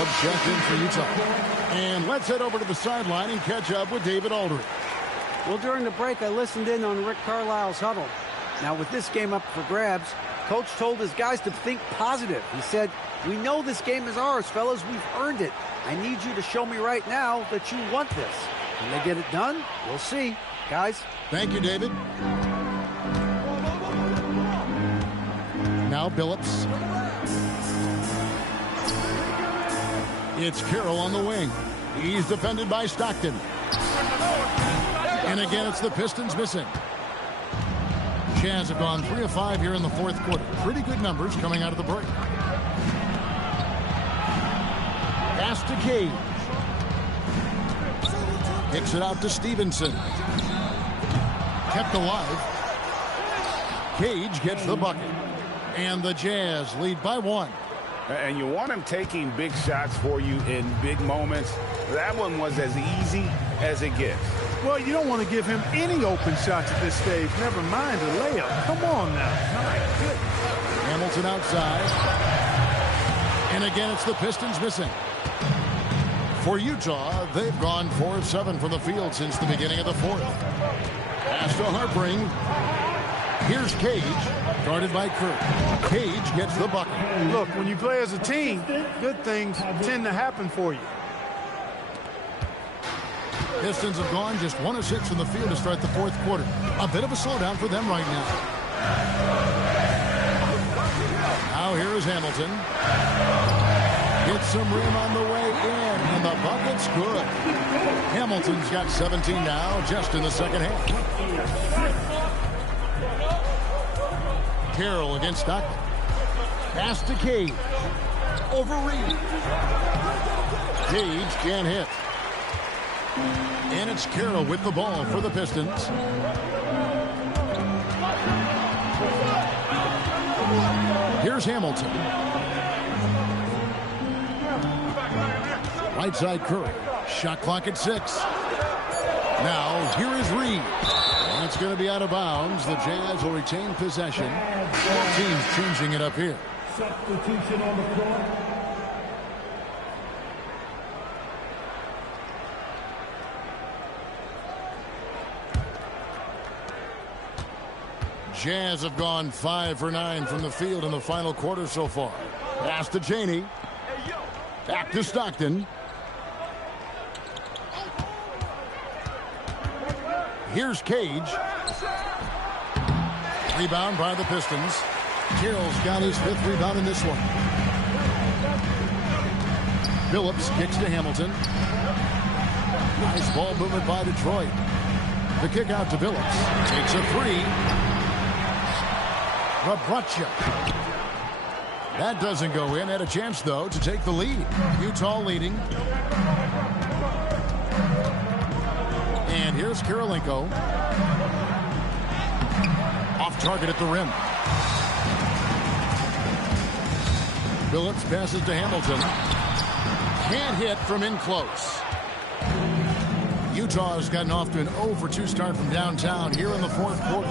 Objection for Utah. And let's head over to the sideline and catch up with David Aldridge. Well, during the break, I listened in on Rick Carlisle's huddle. Now, with this game up for grabs, Coach told his guys to think positive. He said, "We know this game is ours, fellas. We've earned it. I need you to show me right now that you want this." Can they get it done? We'll see. Guys. Thank you, David. Now Billups. It's Carroll on the wing. He's defended by Stockton. And again, it's the Pistons missing. Jazz have gone 3 of 5 here in the 4th quarter. Pretty good numbers coming out of the break. Pass to Cage. Kicks it out to Stevenson. Kept alive. Cage gets the bucket. And the Jazz lead by 1. And you want him taking big shots for you in big moments. That one was as easy as it gets. Well, you don't want to give him any open shots at this stage. Never mind a layup. Come on now. My goodness. Hamilton outside. And again, it's the Pistons missing. For Utah, they've gone 4 of 7 from the field since the beginning of the fourth. Pass to Harpring. Here's Cage, guarded by Kirk. Cage gets the bucket. Look, when you play as a team, good things tend to happen for you. Pistons have gone just 1 of 6 from the field to start the fourth quarter. A bit of a slowdown for them right now. Now here is Hamilton. Gets some rim on the way in, and the bucket's good. Hamilton's got 17 now, just in the second half. Carroll against Stockton. Pass to Cage. Over Reed. Cage can't hit. And it's Carroll with the ball for the Pistons. Here's Hamilton. Right side Curry. Shot clock at 6. Now here is Reed. That's going to be out of bounds. The Jazz will retain possession. Both teams changing it up here. Substitution on the floor. Jazz have gone 5 for 9 from the field in the final quarter so far. Pass to Chaney. Back to Stockton. Here's Cage. Rebound by the Pistons. Carroll's got his 5th rebound in this one. Phillips kicks to Hamilton. Nice ball movement by Detroit. The kick out to Phillips. Takes a 3. Rabracha. That doesn't go in. Had a chance, though, to take the lead. Utah leading. And here's Karolinko. Off target at the rim. Phillips passes to Hamilton. Can't hit from in close. Utah has gotten off to an 0 for 2 start from downtown here in the fourth quarter.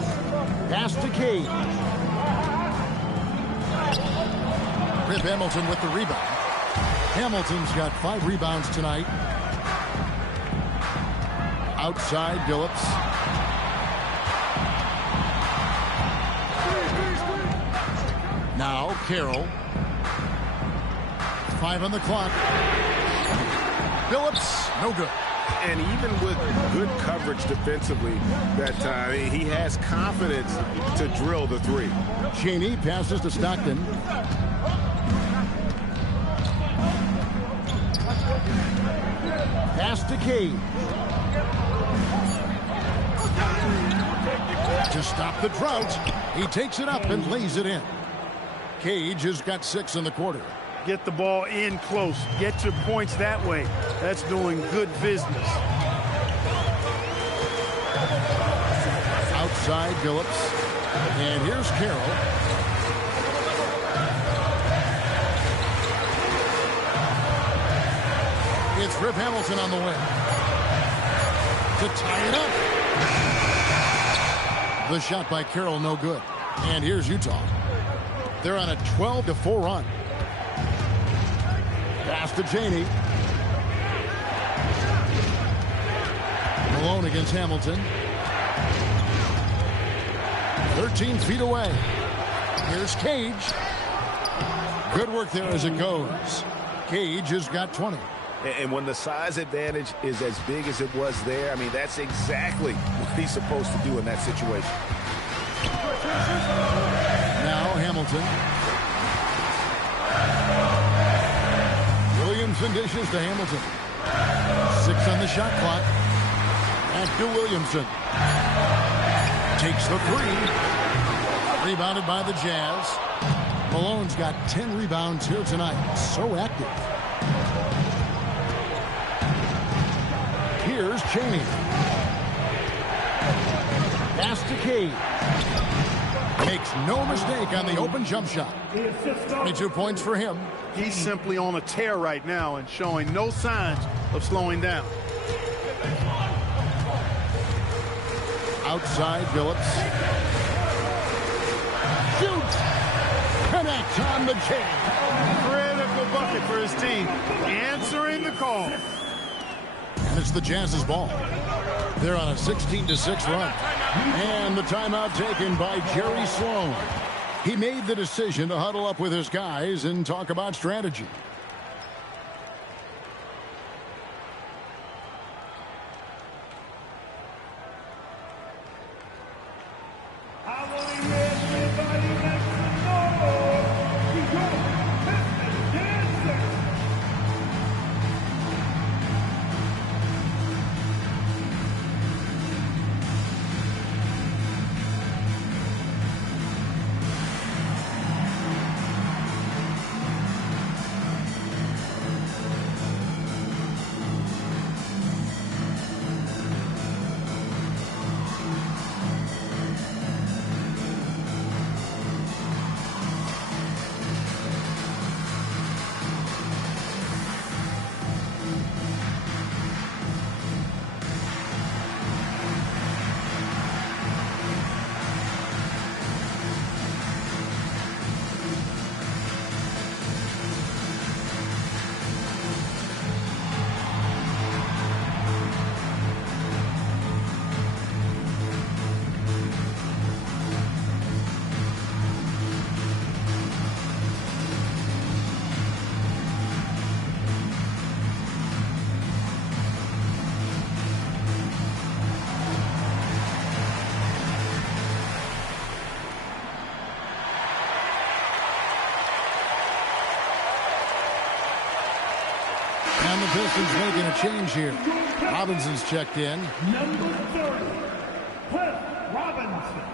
Pass to Cage. Rip Hamilton with the rebound. Hamilton's got 5 rebounds tonight. Outside Phillips. Now Carroll. 5 on the clock. Phillips, no good. And even with good coverage defensively that time, he has confidence to drill the 3. Chaney passes to Stockton. Pass to Cage. To stop the drought, he takes it up and lays it in. Cage has got 6 in the quarter. Get the ball in close. Get your points that way. That's doing good business. Outside Phillips. And here's Carroll. It's Rip Hamilton on the wing. To tie it up. The shot by Carroll, no good. And here's Utah. They're on a 12-4 run. Pass to Chaney. Malone against Hamilton. 13 feet away. Here's Cage. Good work there as it goes. Cage has got 20. And when the size advantage is as big as it was there, I mean, that's exactly what he's supposed to do in that situation. Now Hamilton. Williamson dishes to Hamilton. 6 on the shot clock. Back to Williamson. Takes the 3. Rebounded by the Jazz. Malone's got 10 rebounds here tonight. So active. Here's Chaney. Pass to Cage. Makes no mistake on the open jump shot. 22 points for him. He's simply on a tear right now and showing no signs of slowing down. outside. Phillips shoots. Connects on the chain. Critical bucket for his team. Answering the call. And it's the Jazz's ball. They're on a 16-6 run. And the timeout taken by Jerry Sloan. He made the decision to huddle up with his guys and talk about strategy. And the Pistons making a change here. Robinson's checked in. Number 30, Cliff Robinson.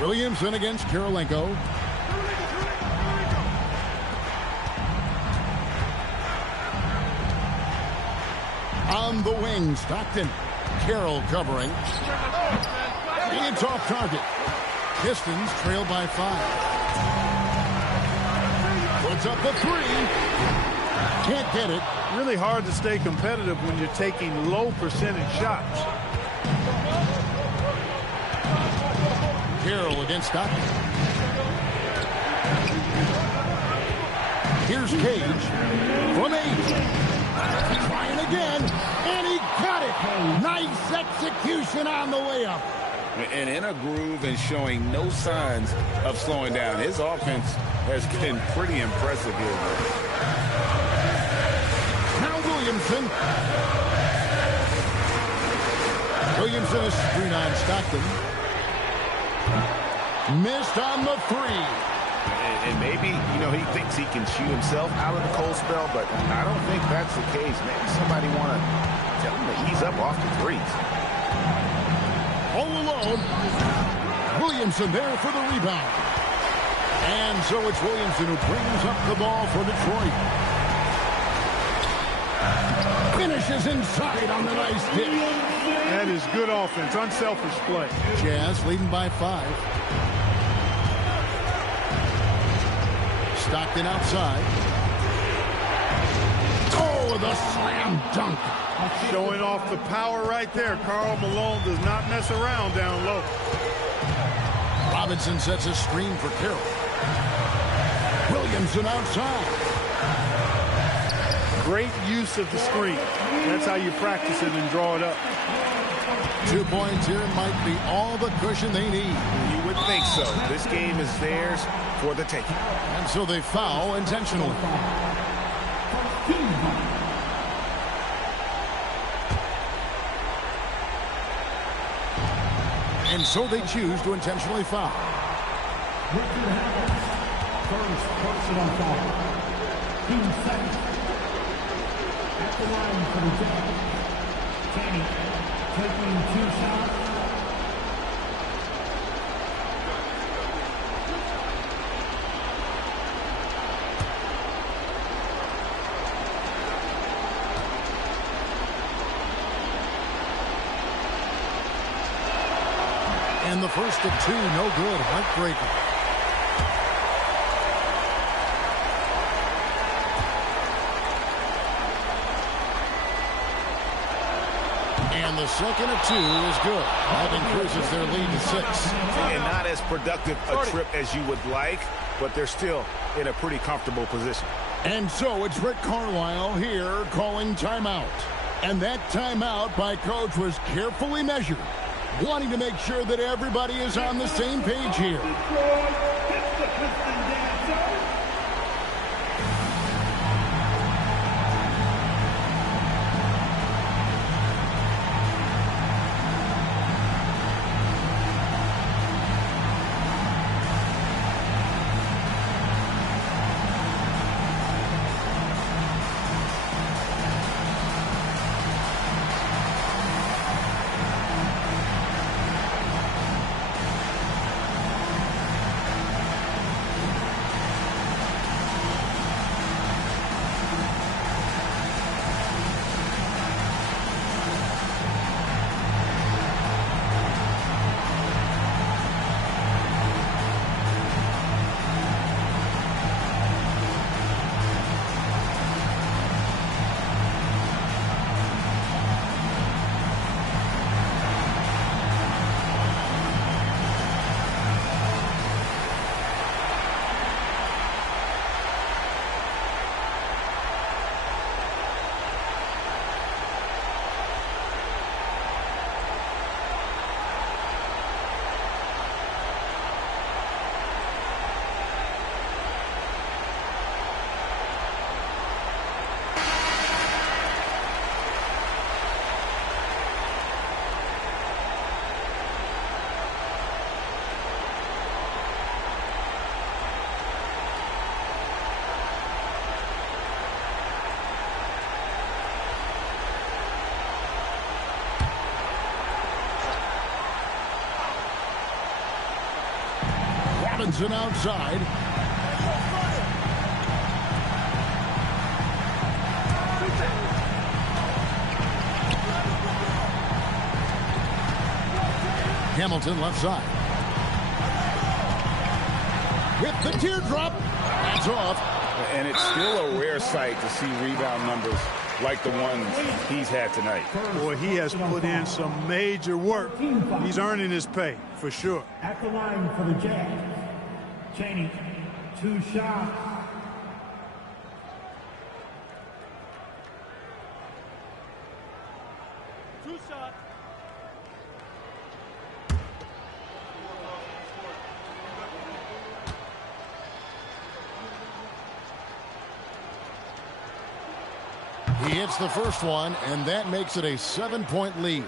Williamson against Karolinko. On the wing, Stockton. Carroll covering. It's off target. Pistons trail by 5. Puts up the 3. Can't get it. Really hard to stay competitive when you're taking low percentage shots. Carroll against Stockton. Here's Cage from 8. Trying again, and he got it. Nice execution on the way up. And in a groove and showing no signs of slowing down. His offense has been pretty impressive here. Now Williamson. Williamson is screen on Stockton. Missed on the 3. And maybe, he thinks he can shoot himself out of the cold spell, but I don't think that's the case. Maybe somebody want to tell him to ease up off the threes. All alone. Williamson there for the rebound. And so it's Williamson who brings up the ball for Detroit. Finishes inside on the nice dish. That is good offense, unselfish play. Jazz leading by 5. Stockton outside. Oh, the slam dunk. Showing off the power right there. Karl Malone does not mess around down low. Robinson sets a screen for Carroll. Williamson outside. Great use of the screen. That's how you practice it and draw it up. 2 points here might be all the cushion they need. You would think so. This game is theirs for the taking. And so they foul intentionally. And so they choose to intentionally foul. First personal foul. Team second. At the line for the Jazz. Kenny taking 2 shots. And the first of two, no good. Heartbreaker. And the second of two is good. That increases their lead to 6. And not as productive a trip as you would like, but they're still in a pretty comfortable position. And so it's Rick Carlisle here calling timeout. And that timeout by Coach was carefully measured, wanting to make sure that everybody is on the same page here. Robinson outside. Hamilton left side. With the teardrop. That's off. And it's still a rare sight to see rebound numbers like the ones he's had tonight. Boy, he has put in some major work. He's earning his pay, for sure. At the line for the Jazz, Chaney, 2 shots. He hits the first one, and that makes it a 7-point lead.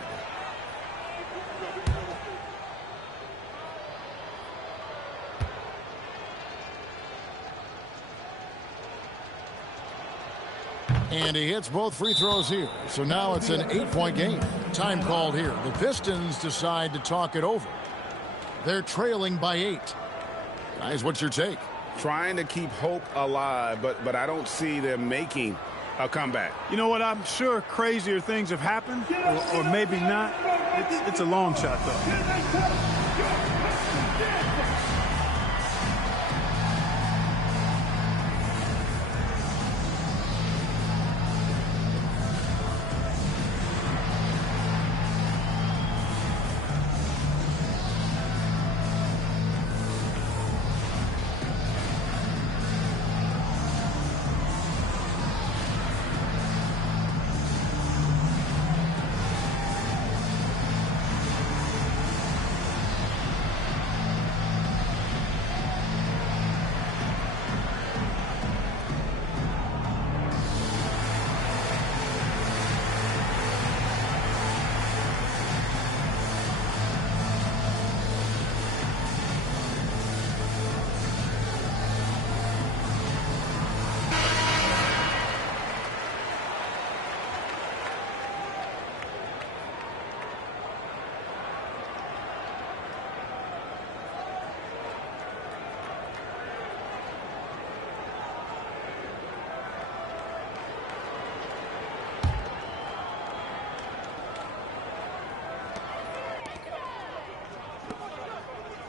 And he hits both free throws here. So now it's an 8-point game. Time called here. The Pistons decide to talk it over. They're trailing by 8. Guys, what's your take? Trying to keep hope alive, but I don't see them making a comeback. You know what? I'm sure crazier things have happened, or maybe not. It's a long shot, though.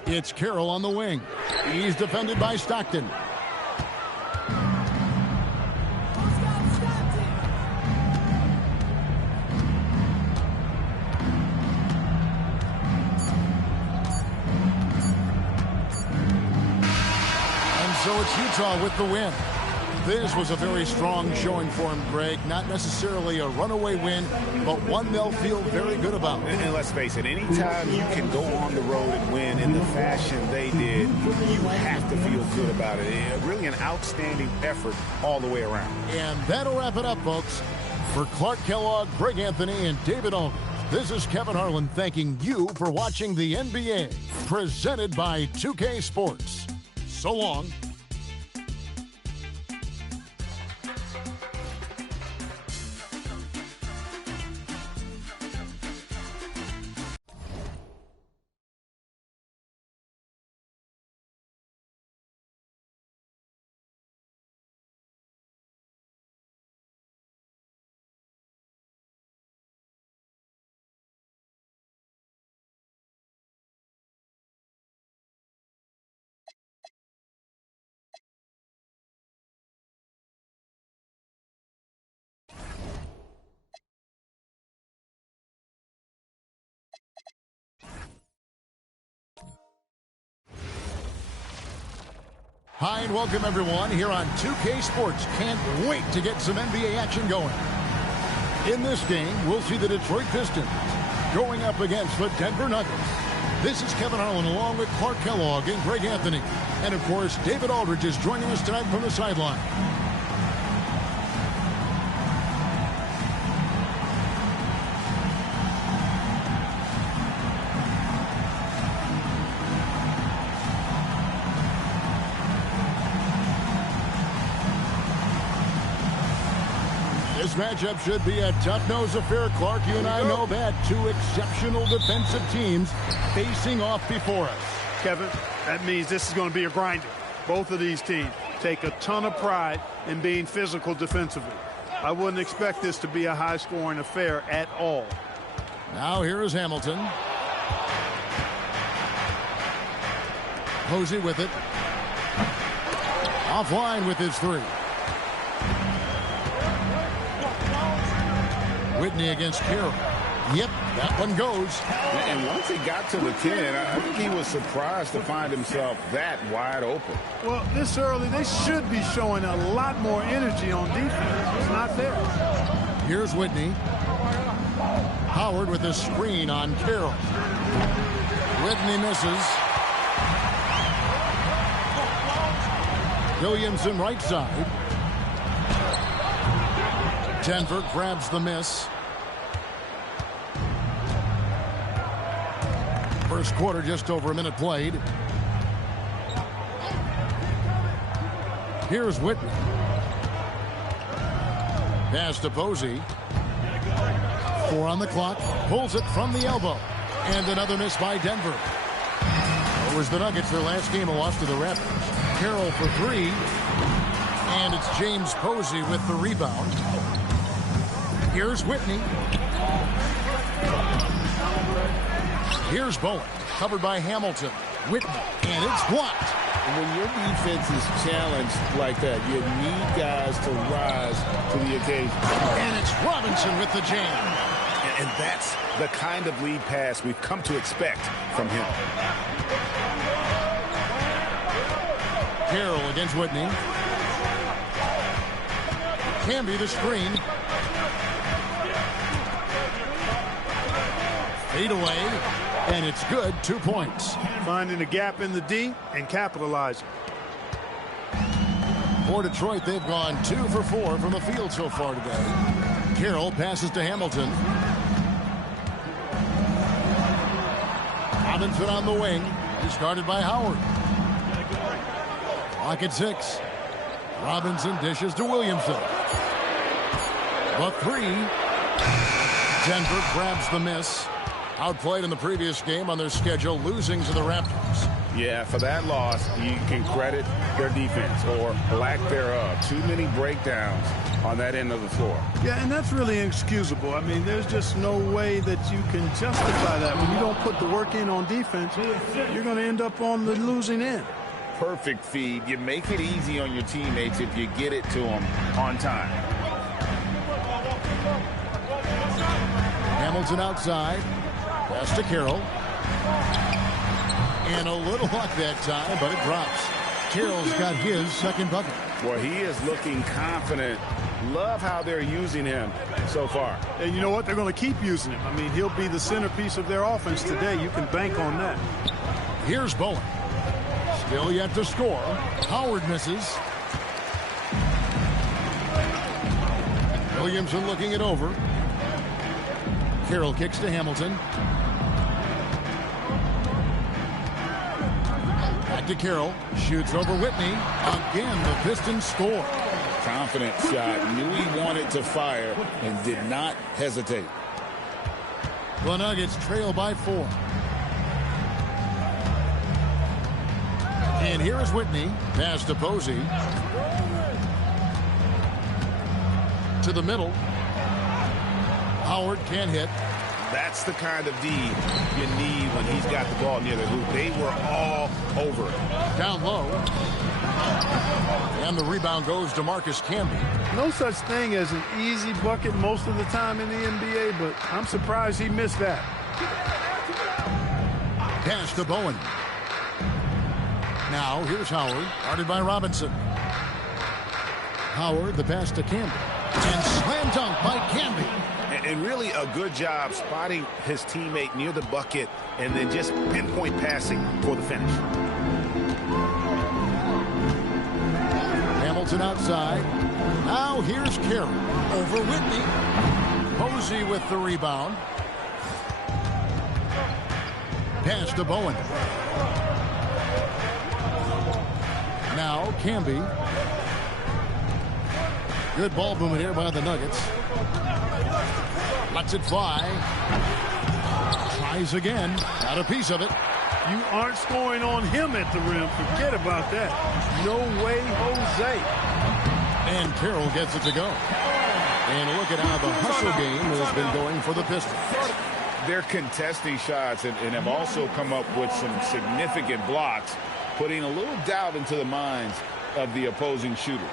It's Carroll on the wing. He's defended by Stockton. So it's Utah with the win. This was a very strong showing for him, Greg. Not necessarily a runaway win, but one they'll feel very good about. And let's face it, anytime you can go on the road and win in the fashion they did, you have to feel good about it. Really an outstanding effort all the way around. And that'll wrap it up, folks. For Clark Kellogg, Greg Anthony, and David Aldridge, this is Kevin Harlan thanking you for watching the NBA, presented by 2K Sports. So long. Hi and welcome everyone here on 2K Sports. Can't wait to get some NBA action going. In this game, we'll see the Detroit Pistons going up against the Denver Nuggets. This is Kevin Harlan along with Clark Kellogg and Greg Anthony. And of course, David Aldridge is joining us tonight from the sideline. This matchup should be a tough-nosed affair, Clark. You and I know that. Two exceptional defensive teams facing off before us. Kevin, that means this is going to be a grinder. Both of these teams take a ton of pride in being physical defensively. I wouldn't expect this to be a high-scoring affair at all. Now here is Hamilton. Posey with it. Offline with his three. Whitney against Carroll. Yep, that one goes. And once he got to the 10, I think he was surprised to find himself that wide open. Well, this early, they should be showing a lot more energy on defense. It's not there. Here's Whitney. Howard with a screen on Carroll. Whitney misses. Williamson right side. Denver grabs the miss. First quarter, just over a minute played. Here's Whitney. Pass to Posey. 4 on the clock. Pulls it from the elbow. And another miss by Denver. It was the Nuggets, their last game, a loss to the Raptors. Carroll for 3. And it's James Posey with the rebound. Here's Whitney. Here's Bowen, covered by Hamilton. Whitney, and it's blocked. When your defense is challenged like that, you need guys to rise to the occasion. And it's Robinson with the jam. And that's the kind of lead pass we've come to expect from him. Carroll against Whitney. Can be the screen. Fade away, and it's good. 2 points. Finding a gap in the D and capitalizing. For Detroit, they've gone 2 for 4 from the field so far today. Carroll passes to Hamilton. Robinson on the wing. He's guarded by Howard. Clock at 6. Robinson dishes to Williamson. The 3. Denver grabs the miss. Outplayed in the previous game on their schedule, losing to the Raptors. Yeah, for that loss, you can credit their defense or lack thereof. Too many breakdowns on that end of the floor. Yeah, and that's really inexcusable. I mean, there's just no way that you can justify that. When you don't put the work in on defense, you're going to end up on the losing end. Perfect feed. You make it easy on your teammates if you get it to them on time. Hamilton outside. Pass to Carroll. And a little luck that time, but it drops. Carroll's got his second bucket. Well, he is looking confident. Love how they're using him so far. And you know what? They're going to keep using him. I mean, he'll be the centerpiece of their offense today. You can bank on that. Here's Bowen. Still yet to score. Howard misses. Williamson looking it over. Carroll kicks to Hamilton. Back to Carroll. Shoots over Whitney. Again, the Pistons score. Confident shot. Knew he wanted to fire and did not hesitate. The Nuggets trail by 4. And here is Whitney. Pass to Posey. To the middle. Howard can't hit. That's the kind of D you need when he's got the ball near the hoop. They were all over it. Down low. And the rebound goes to Marcus Camby. No such thing as an easy bucket most of the time in the NBA, but I'm surprised he missed that. Pass to Bowen. Now here's Howard, guarded by Robinson. Howard, the pass to Camby. And slam dunk by Camby. And really a good job spotting his teammate near the bucket and then just pinpoint passing for the finish. Hamilton outside. Now here's Carroll over Whitney. Posey with the rebound. Pass to Bowen. Now Camby. Good ball movement here by the Nuggets. Lets it fly. Tries again. Got a piece of it. You aren't scoring on him at the rim. Forget about that. No way, Jose. And Carroll gets it to go. And look at how the hustle game has been going for the Pistons. They're contesting shots and have also come up with some significant blocks, putting a little doubt into the minds of the opposing shooters.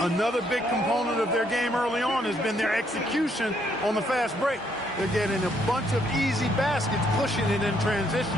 Another big component of their game early on has been their execution on the fast break. They're getting a bunch of easy baskets, pushing it in transition.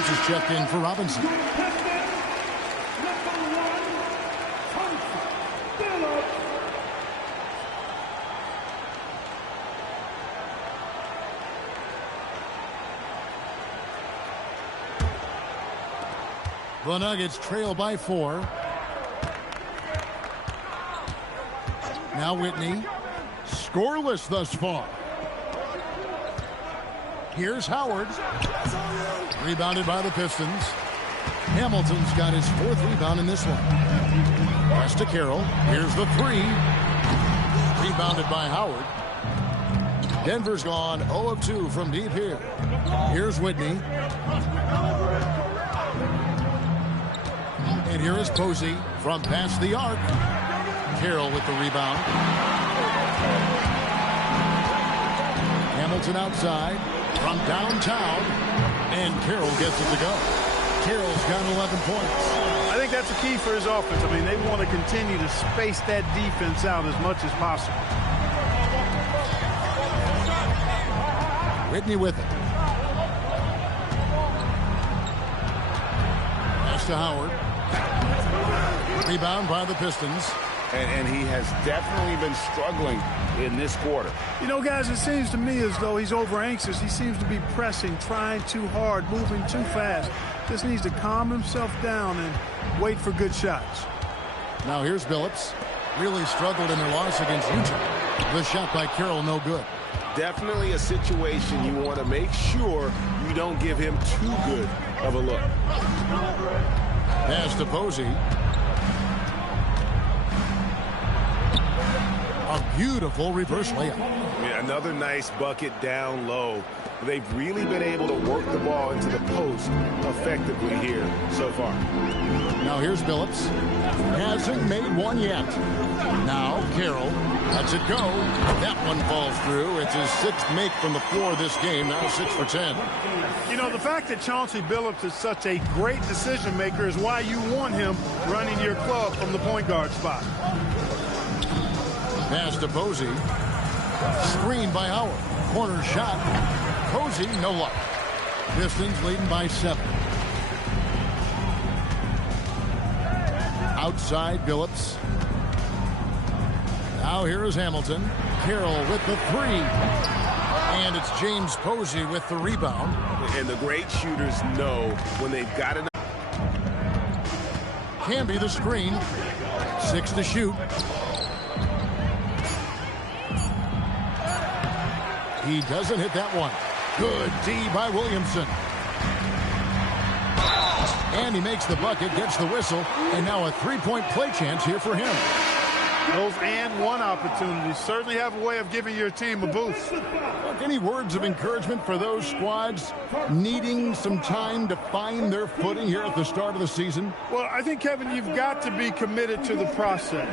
Phillips has checked in for Robinson. The Nuggets trail by 4. Now Whitney. Scoreless thus far. Here's Howard. Rebounded by the Pistons. Hamilton's got his 4th rebound in this one. Pass to Carroll. Here's the 3. Rebounded by Howard. Denver's gone 0 of 2 from deep here. Here's Whitney. And here is Posey from past the arc. Carroll with the rebound. Hamilton outside from downtown, and Carroll gets it to go. Carroll's got 11 points. I think that's a key for his offense. I mean, they want to continue to space that defense out as much as possible. Whitney with it. Pass to Howard. Rebound by the Pistons. And he has definitely been struggling in this quarter. You know, guys, it seems to me as though he's over anxious. He seems to be pressing, trying too hard, moving too fast. Just needs to calm himself down and wait for good shots. Now here's Billups. Really struggled in their loss against Utah. The shot by Carroll, no good. Definitely a situation you want to make sure you don't give him too good of a look. Pass to Posey. A beautiful reverse layup. Yeah, another nice bucket down low. They've really been able to work the ball into the post effectively here so far. Now here's Billups. Hasn't made one yet. Now Carroll lets it go. That one falls through. It's his sixth make from the floor this game. Now 6 for 10. You know, the fact that Chauncey Billups is such a great decision maker is why you want him running your club from the point guard spot. Pass to Posey. Screen by Howard. Corner shot. Posey, no luck. Pistons leading by 7. Outside Billups. Now here is Hamilton. Carroll with the 3. And it's James Posey with the rebound. And the great shooters know when they've got enough. Canby the screen. 6 to shoot. He doesn't hit that one. Good D by Williamson. And he makes the bucket, gets the whistle, and now a three-point play chance here for him. Those and one opportunities certainly have a way of giving your team a boost. Look, any words of encouragement for those squads needing some time to find their footing here at the start of the season? Well, I think, Kevin, you've got to be committed to the process.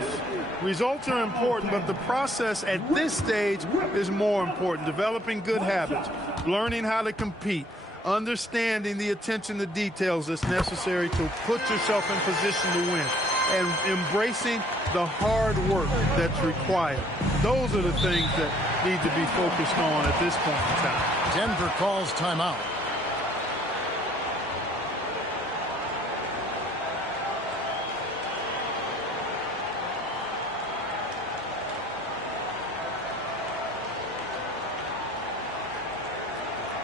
Results are important, but the process at this stage is more important. Developing good habits, learning how to compete, understanding the attention to details that's necessary to put yourself in position to win, and embracing the hard work that's required. Those are the things that need to be focused on at this point in time. Denver calls timeout.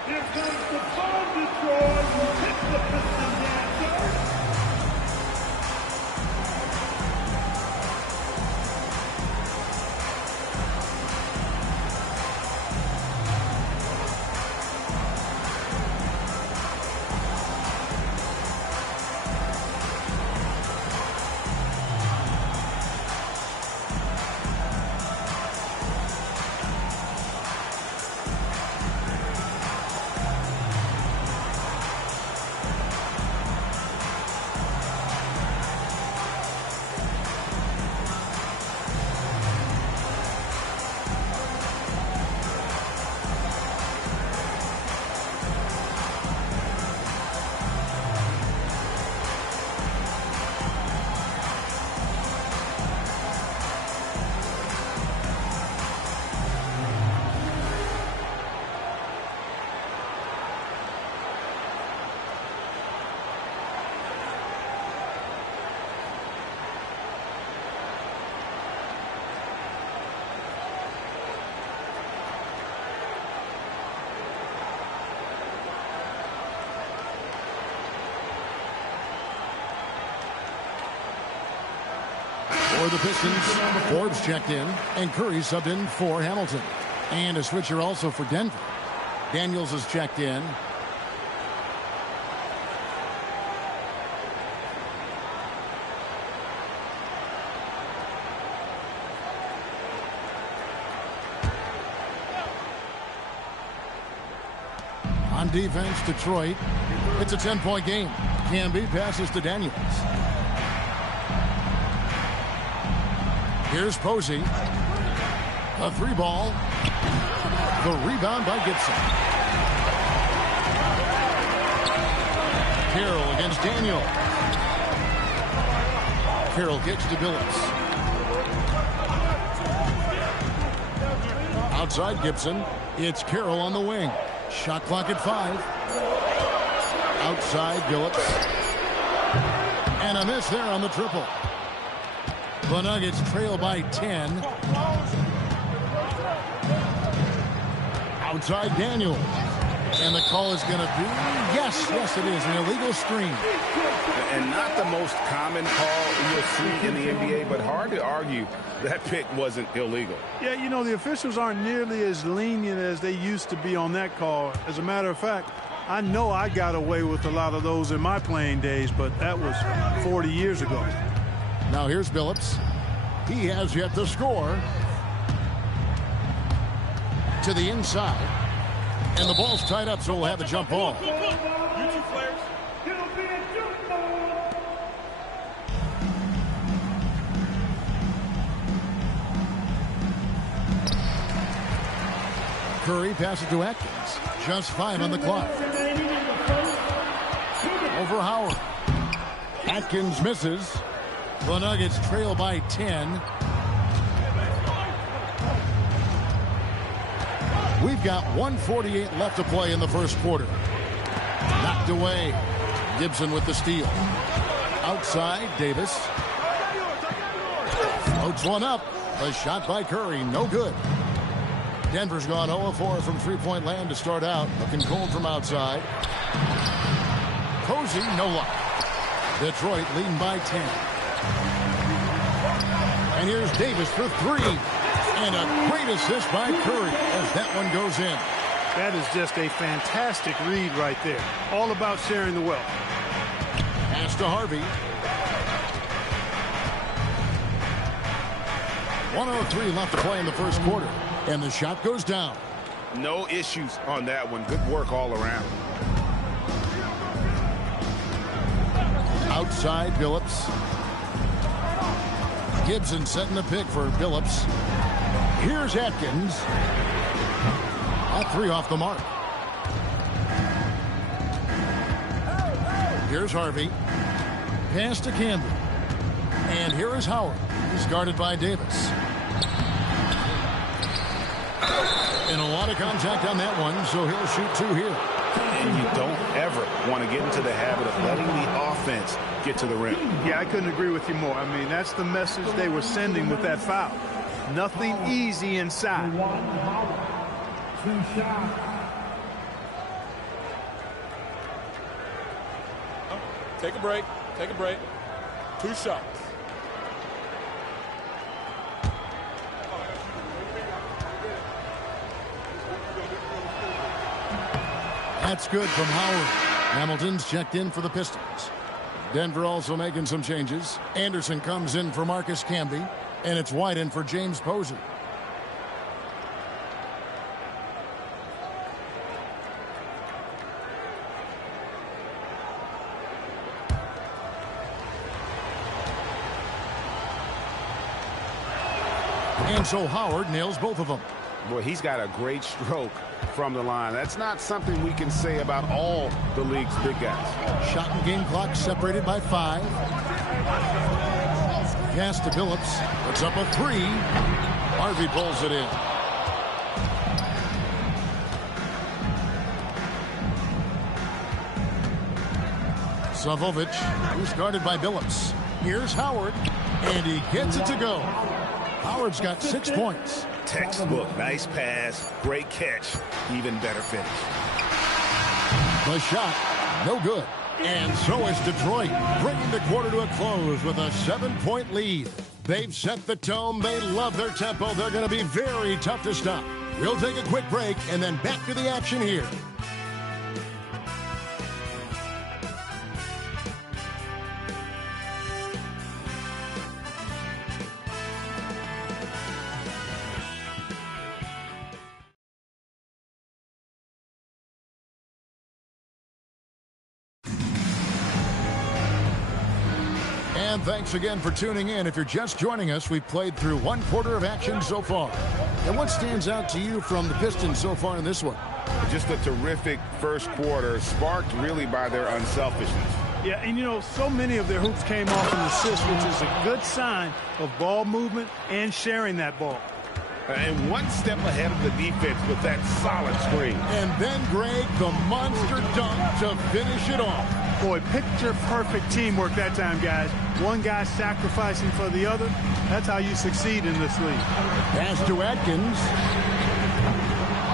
Here comes the ball Detroit. Hit the Pistons answer. For the Pistons, Forbes checked in, and Curry subbed in for Hamilton. And a switcher also for Denver. Daniels has checked in. On defense, Detroit. It's a 10-point game. Canby passes to Daniels. Here's Posey. A 3 ball. The rebound by Gibson. Carroll against Daniel. Carroll gets to Billups. Outside Gibson. It's Carroll on the wing. Shot clock at 5. Outside Billups. And a miss there on the triple. The Nuggets trail by 10. Outside Daniel. And the call is going to be, yes, it is, an illegal screen. And not the most common call you'll see in the NBA, but hard to argue that pick wasn't illegal. Yeah, you know, the officials aren't nearly as lenient as they used to be on that call. As a matter of fact, I know I got away with a lot of those in my playing days, but that was 40 years ago. Now here's Billups. He has yet to score. To the inside. And the ball's tied up, so we'll have a jump ball. You two players. It'll be a jump ball. Curry passes to Atkins. Just 5 on the clock. Over Howard. Atkins misses. The Nuggets trail by 10. We've got 1:48 left to play in the first quarter. Knocked away. Gibson with the steal. Outside, Davis. Floats one up. A shot by Curry. No good. Denver's gone 0-4 from three-point land to start out. Looking cold from outside. Posey, no luck. Detroit leading by 10. And here's Davis for 3. And a great assist by Curry as that one goes in. That is just a fantastic read right there. All about sharing the wealth. Pass to Harvey. 1:03 left to play in the first quarter. And the shot goes down. No issues on that one. Good work all around. Outside Billups. Gibson setting the pick for Billups. Here's Atkins. At 3 off the mark. Here's Harvey. Pass to Campbell. And here is Howard. He's guarded by Davis. And a lot of contact on that one, so he'll shoot 2 here. And you don't ever want to get into the habit of letting the offense get to the rim. Yeah, I couldn't agree with you more. I mean, that's the message they were sending with that foul. Nothing easy inside. 2 shots. Take a break. Take a break. 2 shots. That's good from Howard. Hamilton's checked in for the Pistons. Denver also making some changes. Anderson comes in for Marcus Camby. And it's White in for James Posey. And so Howard nails both of them. Boy, he's got a great stroke from the line. That's not something we can say about all the league's big guys. Shot and game clock separated by 5. Pass to Billups. Puts up a 3. Harvey pulls it in. Savovic, who's guarded by Billups. Here's Howard, and he gets it to go. Howard's got 6 points. Textbook, nice pass, great catch, even better finish. The shot, no good. And so is Detroit, bringing the quarter to a close with a 7-point lead. They've set the tone. They love their tempo. They're going to be very tough to stop. We'll take a quick break and then back to the action here. And thanks again for tuning in. If you're just joining us, we've played through one quarter of action so far. And what stands out to you from the Pistons so far in this one? Just a terrific first quarter, sparked really by their unselfishness. Yeah, and you know, so many of their hoops came off an assist, which is a good sign of ball movement and sharing that ball. And one step ahead of the defense with that solid screen. And then, Greg, the monster dunk to finish it off. Boy, picture-perfect teamwork that time, guys. One guy sacrificing for the other. That's how you succeed in this league. Pass to Atkins.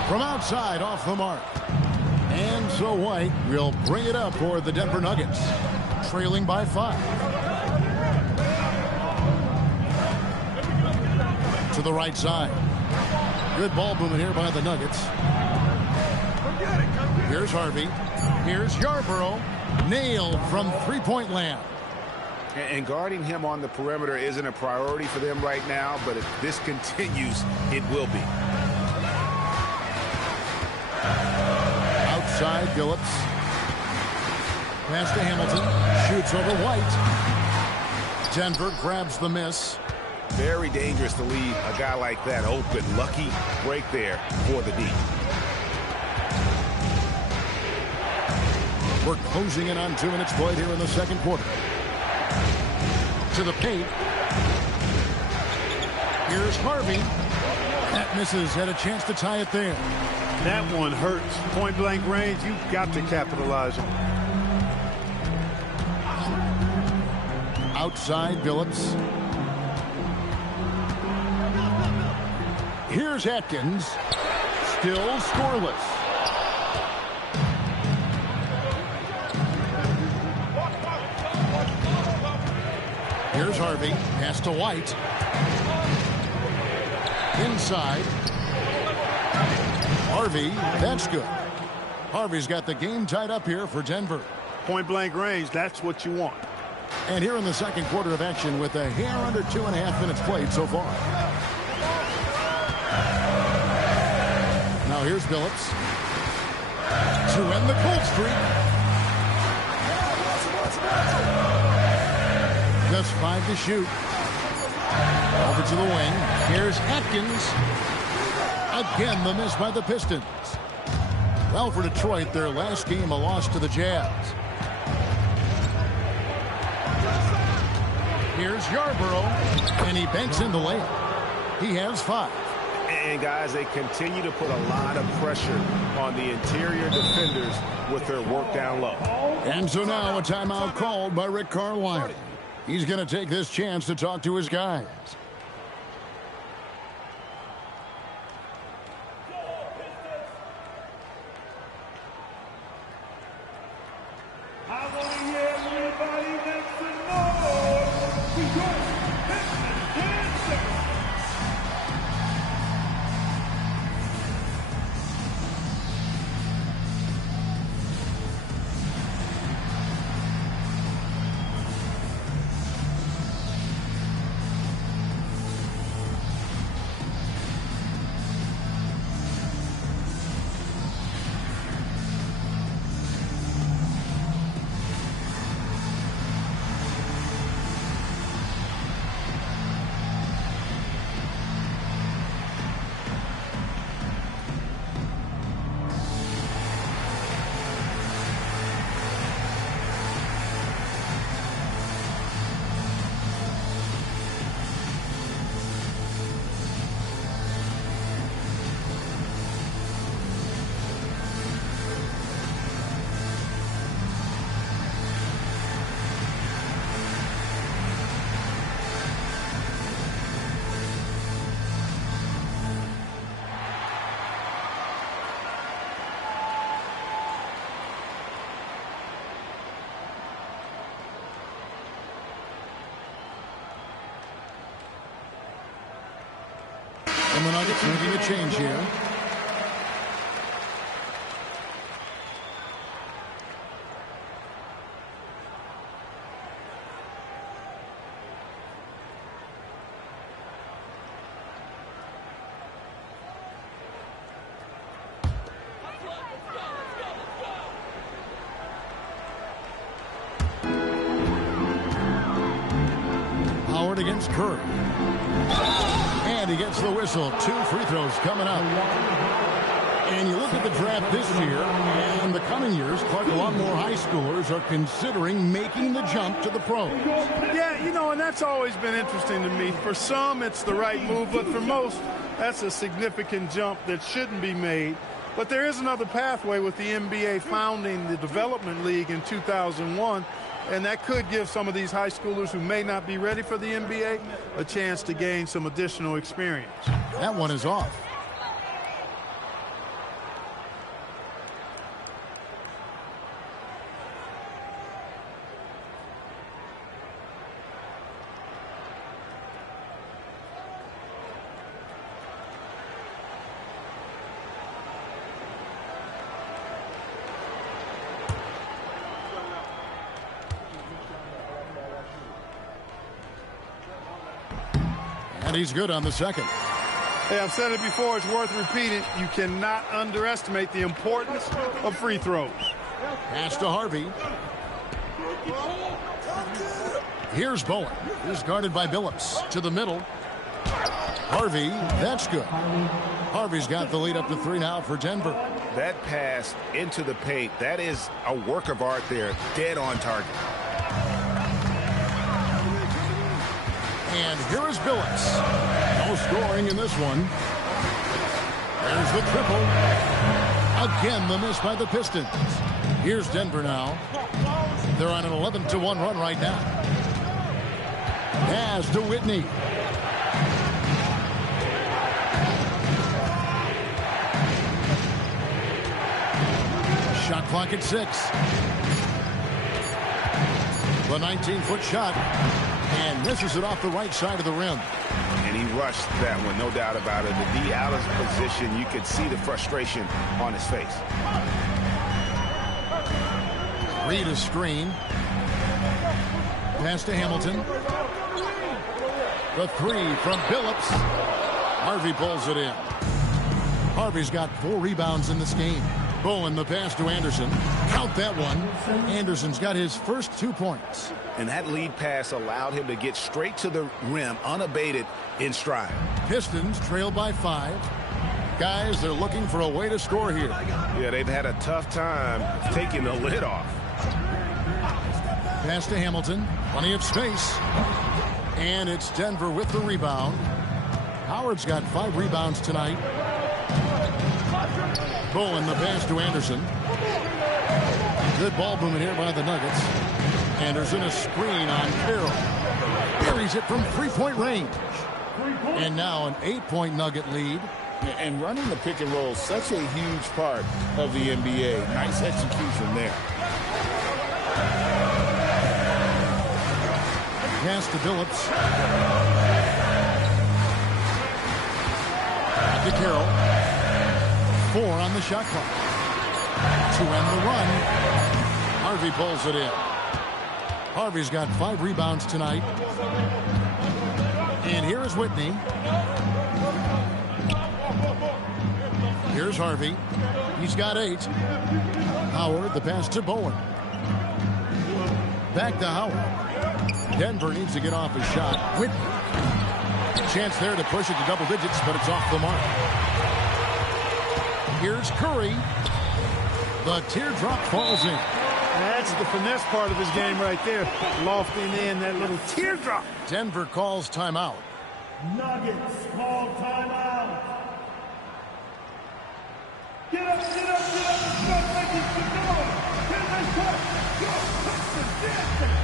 From outside, off the mark. And so White will bring it up for the Denver Nuggets, trailing by 5. To the right side. Good ball movement here by the Nuggets. Here's Harvey. Here's Yarborough. Nailed from three-point land. And guarding him on the perimeter isn't a priority for them right now, but if this continues, it will be. Outside, Phillips. Pass to Hamilton. Shoots over White. Denver grabs the miss. Very dangerous to leave a guy like that open. Lucky break there for the D. We're closing in on 2 minutes played here in the second quarter. To the paint. Here's Harvey. That misses. Had a chance to tie it there. That one hurts. Point-blank range, you've got to capitalize on. Outside, Phillips. Here's Atkins. Still scoreless. Here's Harvey. Pass to White. Inside. Harvey. That's good. Harvey's got the game tied up here for Denver. Point-blank range, that's what you want. And here in the second quarter of action with a hair under 2.5 minutes played so far. Now here's Phillips. To end the cold streak. Just 5 to shoot. Over to the wing. Here's Atkins. Again, the miss by the Pistons. Well, for Detroit, their last game, a loss to the Jazz. Here's Yarborough, and he banks in the layup. He has 5. And, guys, they continue to put a lot of pressure on the interior defenders with their work down low. And so now a timeout called by Rick Carlisle. He's going to take this chance to talk to his guys. I want to hear everybody make some noise. Detroit Pistons dancers. And the Nuggets making a change here. Here's Curry. And he gets the whistle. 2 free throws coming up. And you look at the draft this year and the coming years, Clark, a lot more high schoolers are considering making the jump to the pros. Yeah, you know, and that's always been interesting to me. For some, it's the right move, but for most, that's a significant jump that shouldn't be made. But there is another pathway with the NBA founding the Development League in 2001, and that could give some of these high schoolers who may not be ready for the NBA a chance to gain some additional experience. That one is off. And he's good on the second. Hey, I've said it before, it's worth repeating. You cannot underestimate the importance of free throws. Pass to Harvey. Here's Bowen. He's guarded by Billups. To the middle. Harvey, that's good. Harvey's got the lead up to 3 now for Denver. That pass into the paint, that is a work of art there. Dead on target. And here is Billups. No scoring in this one. There's the triple. Again, the miss by the Pistons. Here's Denver now. They're on an 11-1 run right now. Pass to Whitney. Shot clock at 6. The 19-foot shot. And misses it off the right side of the rim. And he rushed that one, no doubt about it. To be out of position, you could see the frustration on his face. Reed a screen. Pass to Hamilton. The 3 from Billups. Harvey pulls it in. Harvey's got 4 rebounds in this game. Bowen the pass to Anderson. Count that one. Anderson's got his first 2 points. And that lead pass allowed him to get straight to the rim, unabated in stride. Pistons trail by 5. Guys, they're looking for a way to score here. Yeah, they've had a tough time taking the lid off. Pass to Hamilton. Plenty of space. And it's Denver with the rebound. Howard's got 5 rebounds tonight. Bowen the pass to Anderson. Good ball movement here by the Nuggets. Anderson a screen on Carroll. Buries it from 3-point range. And now an 8-point Nugget lead. And running the pick and roll is such a huge part of the NBA. Nice execution there. Pass to Billups. To Carroll. 4 on the shot clock. To end the run. Harvey pulls it in. Harvey's got 5 rebounds tonight. And here is Whitney. Here's Harvey. He's got 8. Howard, the pass to Bowen. Back to Howard. Denver needs to get off his shot. Whitney. Chance there to push it to double digits, but it's off the mark. Here's Curry. The teardrop falls in. That's the finesse part of his game right there. Lofting in that little teardrop. Denver calls timeout. Nuggets call timeout. Get up, get up, get up, and start making some noise. Here they come. Go, Pistons, dancing.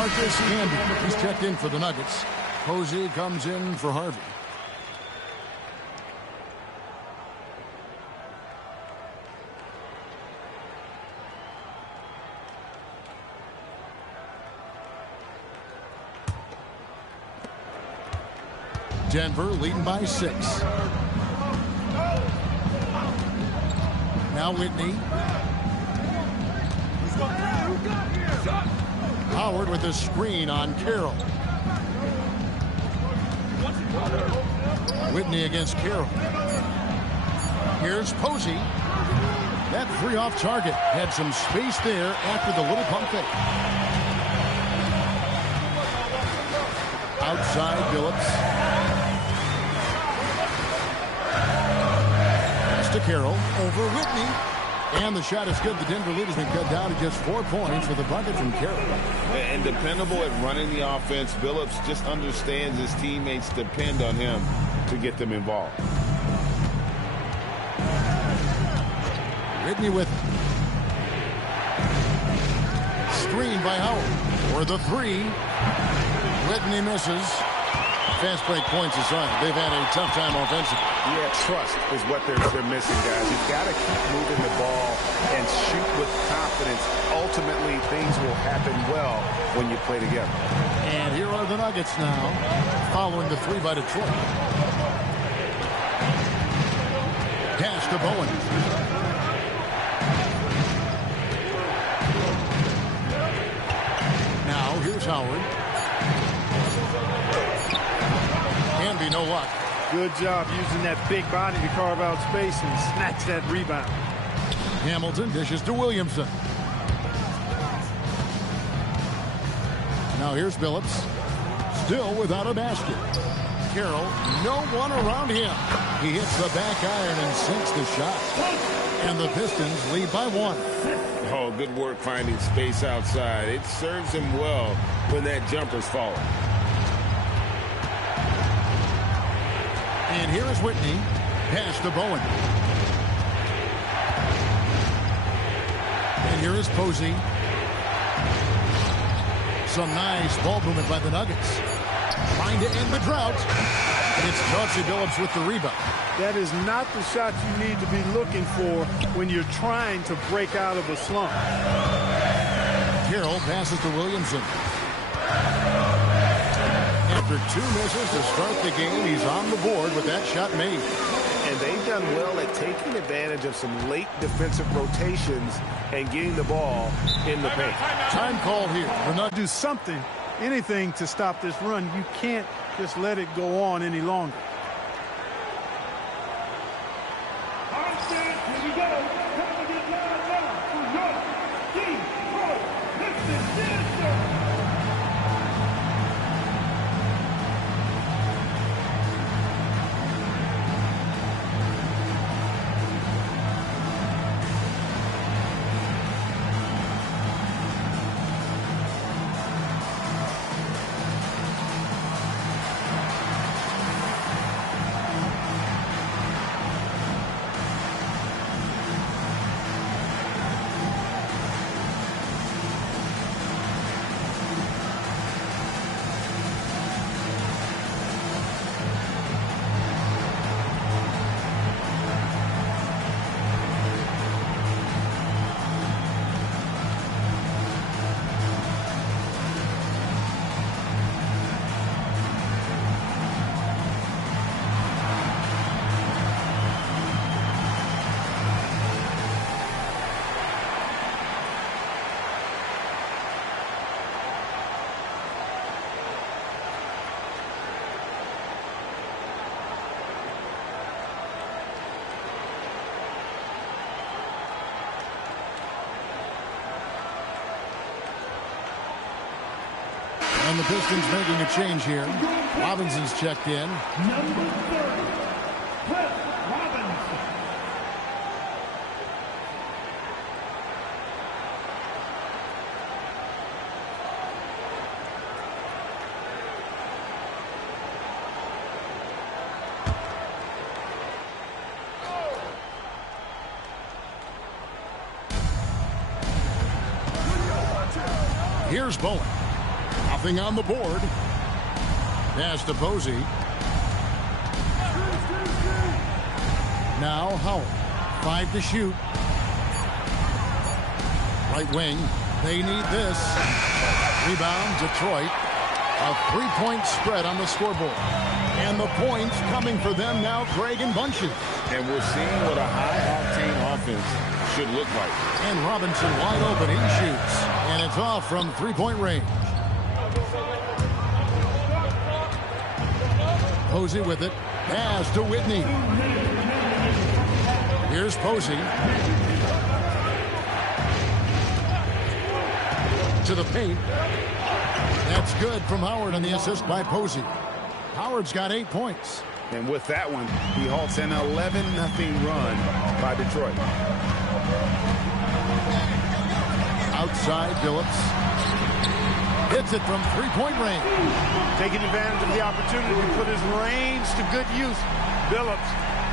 Marcus Camby, he's checked in for the Nuggets. Posey comes in for Harvey. Denver leading by 6. Now Whitney. Howard with a screen on Carroll. Whitney against Carroll. Here's Posey. That 3 off target. Had some space there after the little pump fake. Outside Billups. To Carroll over Whitney, and the shot is good. The Denver lead has been cut down to just 4 points with a bucket from Carroll. And dependable at running the offense. Billups just understands his teammates depend on him to get them involved. Whitney with screen by Howard for the 3. Whitney misses. Fast break points aside, they've had a tough time offensively. Yeah, trust is what they're missing, guys. You've got to keep moving the ball and shoot with confidence. Ultimately, things will happen well when you play together. And here are the Nuggets now, following the 3 by Detroit. Pass to Bowen. Now here's Howard. Can be no luck. Good job using that big body to carve out space and snatch that rebound. Hamilton dishes to Williamson. Now here's Billups. Still without a basket. Carroll, no one around him. He hits the back iron and sinks the shot. And the Pistons lead by 1. Oh, good work finding space outside. It serves him well when that jumper's falling. And here is Whitney. Pass to Bowen. And here is Posey. Some nice ball movement by the Nuggets. Trying to end the drought. And it's Chauncey Billups with the rebound. That is not the shot you need to be looking for when you're trying to break out of a slump. Carroll passes to Williamson. After 2 misses to start the game, he's on the board with that shot made. And they've done well at taking advantage of some late defensive rotations and getting the ball in the paint. Time called here. We're not do something, anything to stop this run. You can't just let it go on any longer. Here we go. Time to get lined up for your Detroit Pistons. And the Pistons making a change here. Robinson's checked in. Number 30, Cliff Robinson. Here's Bowen. Nothing on the board. Pass to Posey. Now Howard. 5 to shoot. Right wing. They need this. Rebound, Detroit. A 3-point spread on the scoreboard. And the points coming for them now, Craig, in bunches. And we're seeing what a high-octane offense should look like. And Robinson wide open. He shoots. And it's off from 3-point range. Posey with it. Pass to Whitney. Here's Posey. To the paint. That's good from Howard on the assist by Posey. Howard's got 8 points. And with that one, he halts an 11-0 run by Detroit. Outside, Phillips. Hits it from 3-point range. Taking advantage of the opportunity to put his range to good use. Phillips,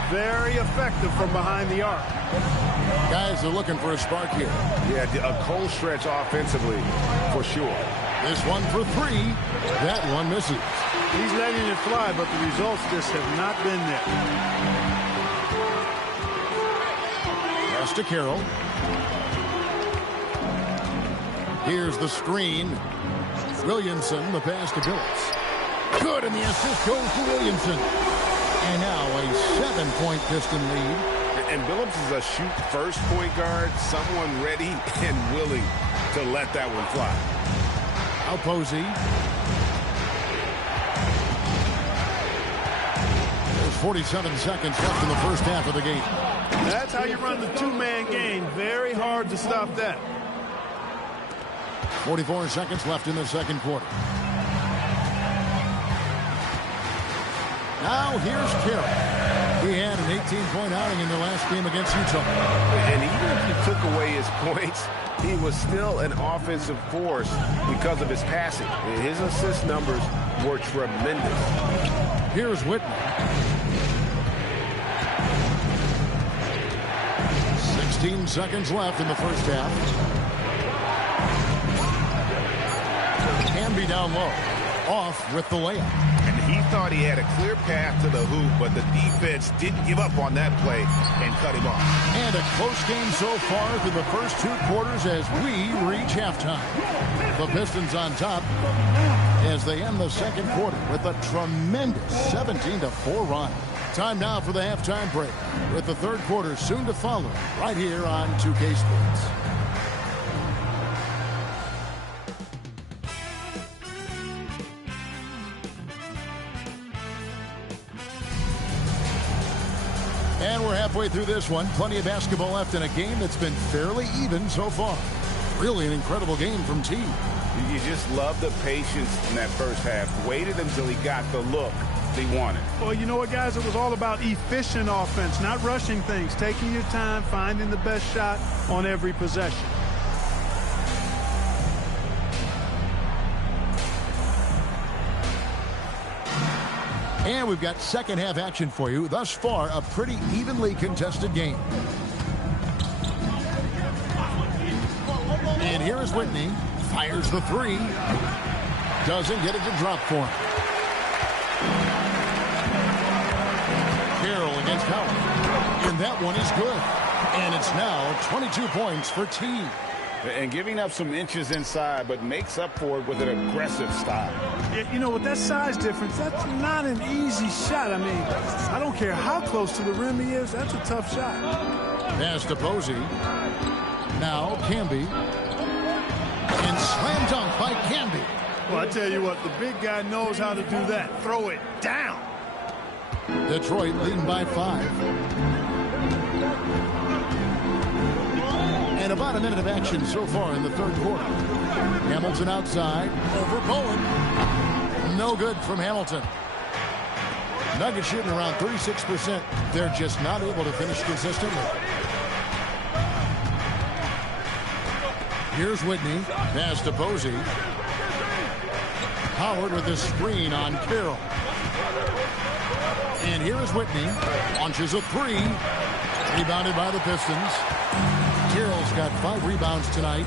very effective from behind the arc. Guys are looking for a spark here. Yeah, a cold stretch offensively for sure. This one for 3. That one misses. He's letting it fly, but the results just have not been there. Pass to Carroll. Here's the screen. Williamson, the pass to Phillips. Good, and the assist goes to Williamson. And now a 7-point Piston lead. And Phillips is a shoot-first point guard, someone ready and willing to let that one fly. Now Posey. There's 47 seconds left in the first half of the game. That's how you run the two-man game. Very hard to stop that. 44 seconds left in the second quarter. Now here's Carroll. He had an 18-point outing in the last game against Utah. And even if you took away his points, he was still an offensive force because of his passing. His assist numbers were tremendous. Here's Whitney. 16 seconds left in the first half. Can be down low. Off with the layup. And he thought he had a clear path to the hoop, but the defense didn't give up on that play and cut him off. And a close game so far through the first 2 quarters as we reach halftime. The Pistons on top as they end the second quarter with a tremendous 17-4 run. Time now for the halftime break, with the third quarter soon to follow right here on 2K Sports. And we're halfway through this one. Plenty of basketball left in a game that's been fairly even so far. Really an incredible game from T. You just love the patience in that first half. Waited until he got the look he wanted. Well, you know what, guys? It was all about efficient offense, not rushing things, taking your time, finding the best shot on every possession. And we've got second half action for you. Thus far, a pretty evenly contested game. And here is Whitney. Fires the 3. Doesn't get it to drop for him. Carroll against Howard. And that one is good. And it's now 22 points for T. And giving up some inches inside, but makes up for it with an aggressive style. Yeah, you know, with that size difference, that's not an easy shot. I mean, I don't care how close to the rim he is. That's a tough shot. Pass to Posey. Now Camby. And slam dunk by Camby. Well, I tell you what, the big guy knows how to do that. Throw it down. Detroit leading by 5. And about a minute of action so far in the third quarter. Hamilton outside. Over Bowen. No good from Hamilton. Nuggets shooting around 36%. They're just not able to finish consistently. Here's Whitney. Pass to Posey. Howard with the screen on Carroll. And here is Whitney. Launches a 3. Rebounded by the Pistons. Carroll's got 5 rebounds tonight.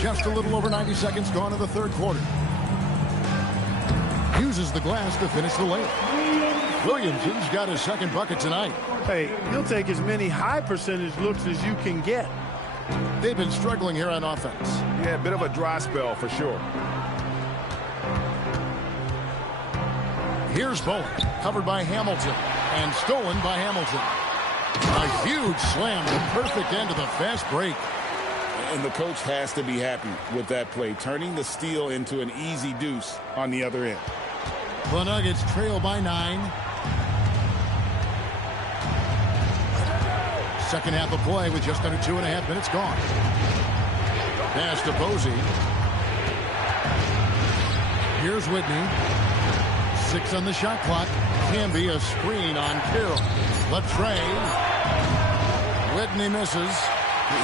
Just a little over 90 seconds gone in the third quarter. Uses the glass to finish the layup. Williamson's got his second bucket tonight. Hey, he'll take as many high percentage looks as you can get. They've been struggling here on offense. Yeah, a bit of a dry spell for sure. Here's Bowen, covered by Hamilton, and stolen by Hamilton. A huge slam, the perfect end of the fast break. And the coach has to be happy with that play, turning the steal into an easy deuce on the other end. The Nuggets trail by 9. Second half of play with just under 2.5 minutes gone. Pass to Posey. Here's Whitney. 6 on the shot clock. Can be a screen on Carroll. Latrey. Whitney misses.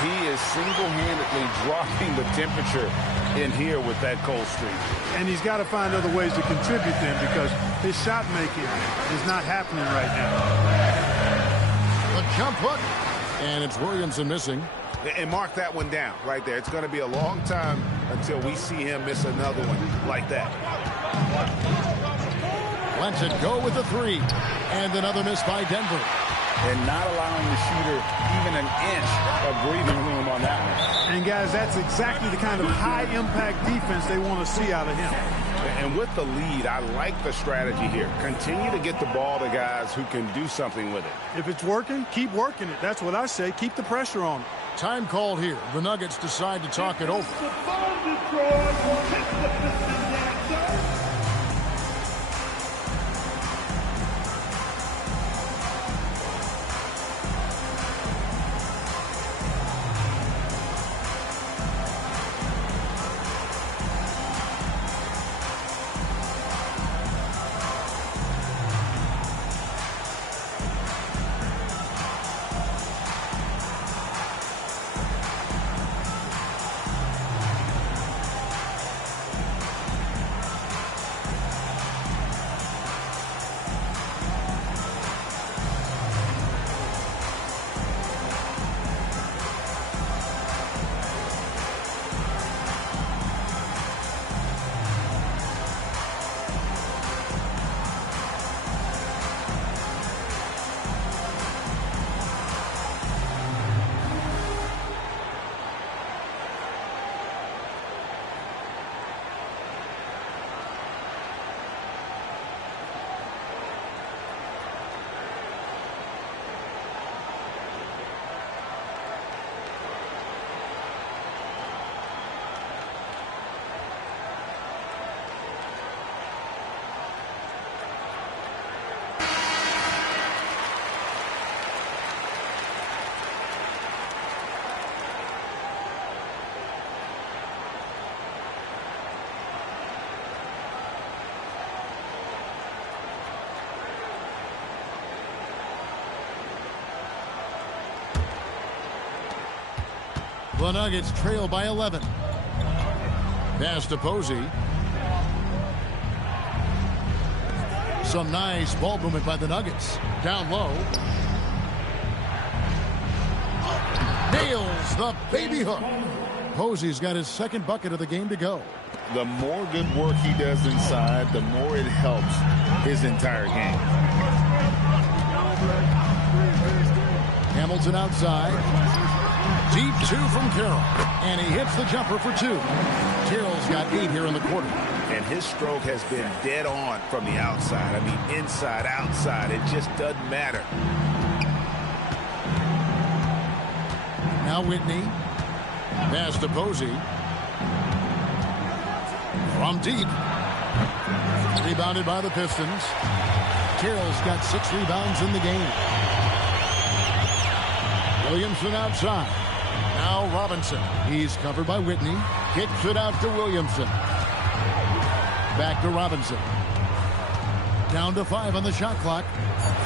He is single-handedly dropping the temperature in here with that cold streak. And he's got to find other ways to contribute then, because his shot making is not happening right now. The jump hook. And it's Williamson missing. And mark that one down right there. It's going to be a long time until we see him miss another one like that. Lets it go with the 3. And another miss by Denver. And not allowing the shooter even an inch of breathing room on that one. And, guys, that's exactly the kind of high-impact defense they want to see out of him. And with the lead, I like the strategy here. Continue to get the ball to guys who can do something with it. If it's working, keep working it. That's what I say. Keep the pressure on it. Time called here. The Nuggets decide to talk it over. The Nuggets trail by 11. Pass to Posey. Some nice ball movement by the Nuggets. Down low. Nails the baby hook. Posey's got his second bucket of the game to go. The more good work he does inside, the more it helps his entire game. Hamilton outside. Deep 2 from Carroll. And he hits the jumper for 2. Carroll's got 8 here in the quarter. And his stroke has been dead on from the outside. I mean, inside, outside, it just doesn't matter. Now Whitney. Pass to Posey. From deep. Rebounded by the Pistons. Carroll's got 6 rebounds in the game. Williamson outside. Now Robinson. He's covered by Whitney. Kicks it out to Williamson. Back to Robinson. Down to 5 on the shot clock.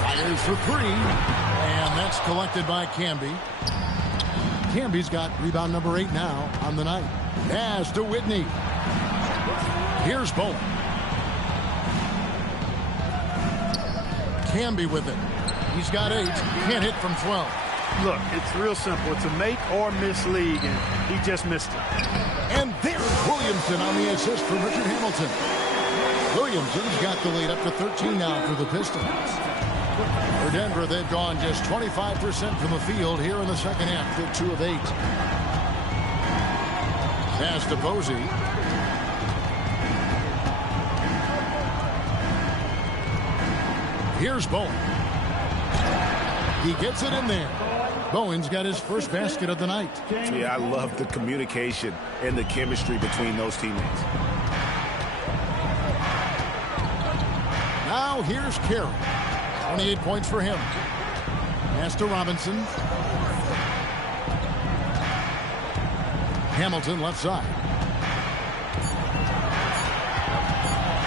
Fires for 3. And that's collected by Camby. Camby's got rebound number 8 now on the night. Pass to Whitney. Here's Bowen. Camby with it. He's got 8. Can't hit from 12. Look, it's real simple. It's a make or miss league, and he just missed it. And there's Williamson on the assist for Richard Hamilton. Williamson's got the lead up to 13 now for the Pistons. For Denver, they've gone just 25% from the field here in the second half. They're 2 of 8. Pass to Posey. Here's Bowen. He gets it in there. Bowen's got his first basket of the night. Yeah, I love the communication and the chemistry between those teammates. Now here's Carroll. 28 points for him. Pass to Robinson. Hamilton left side.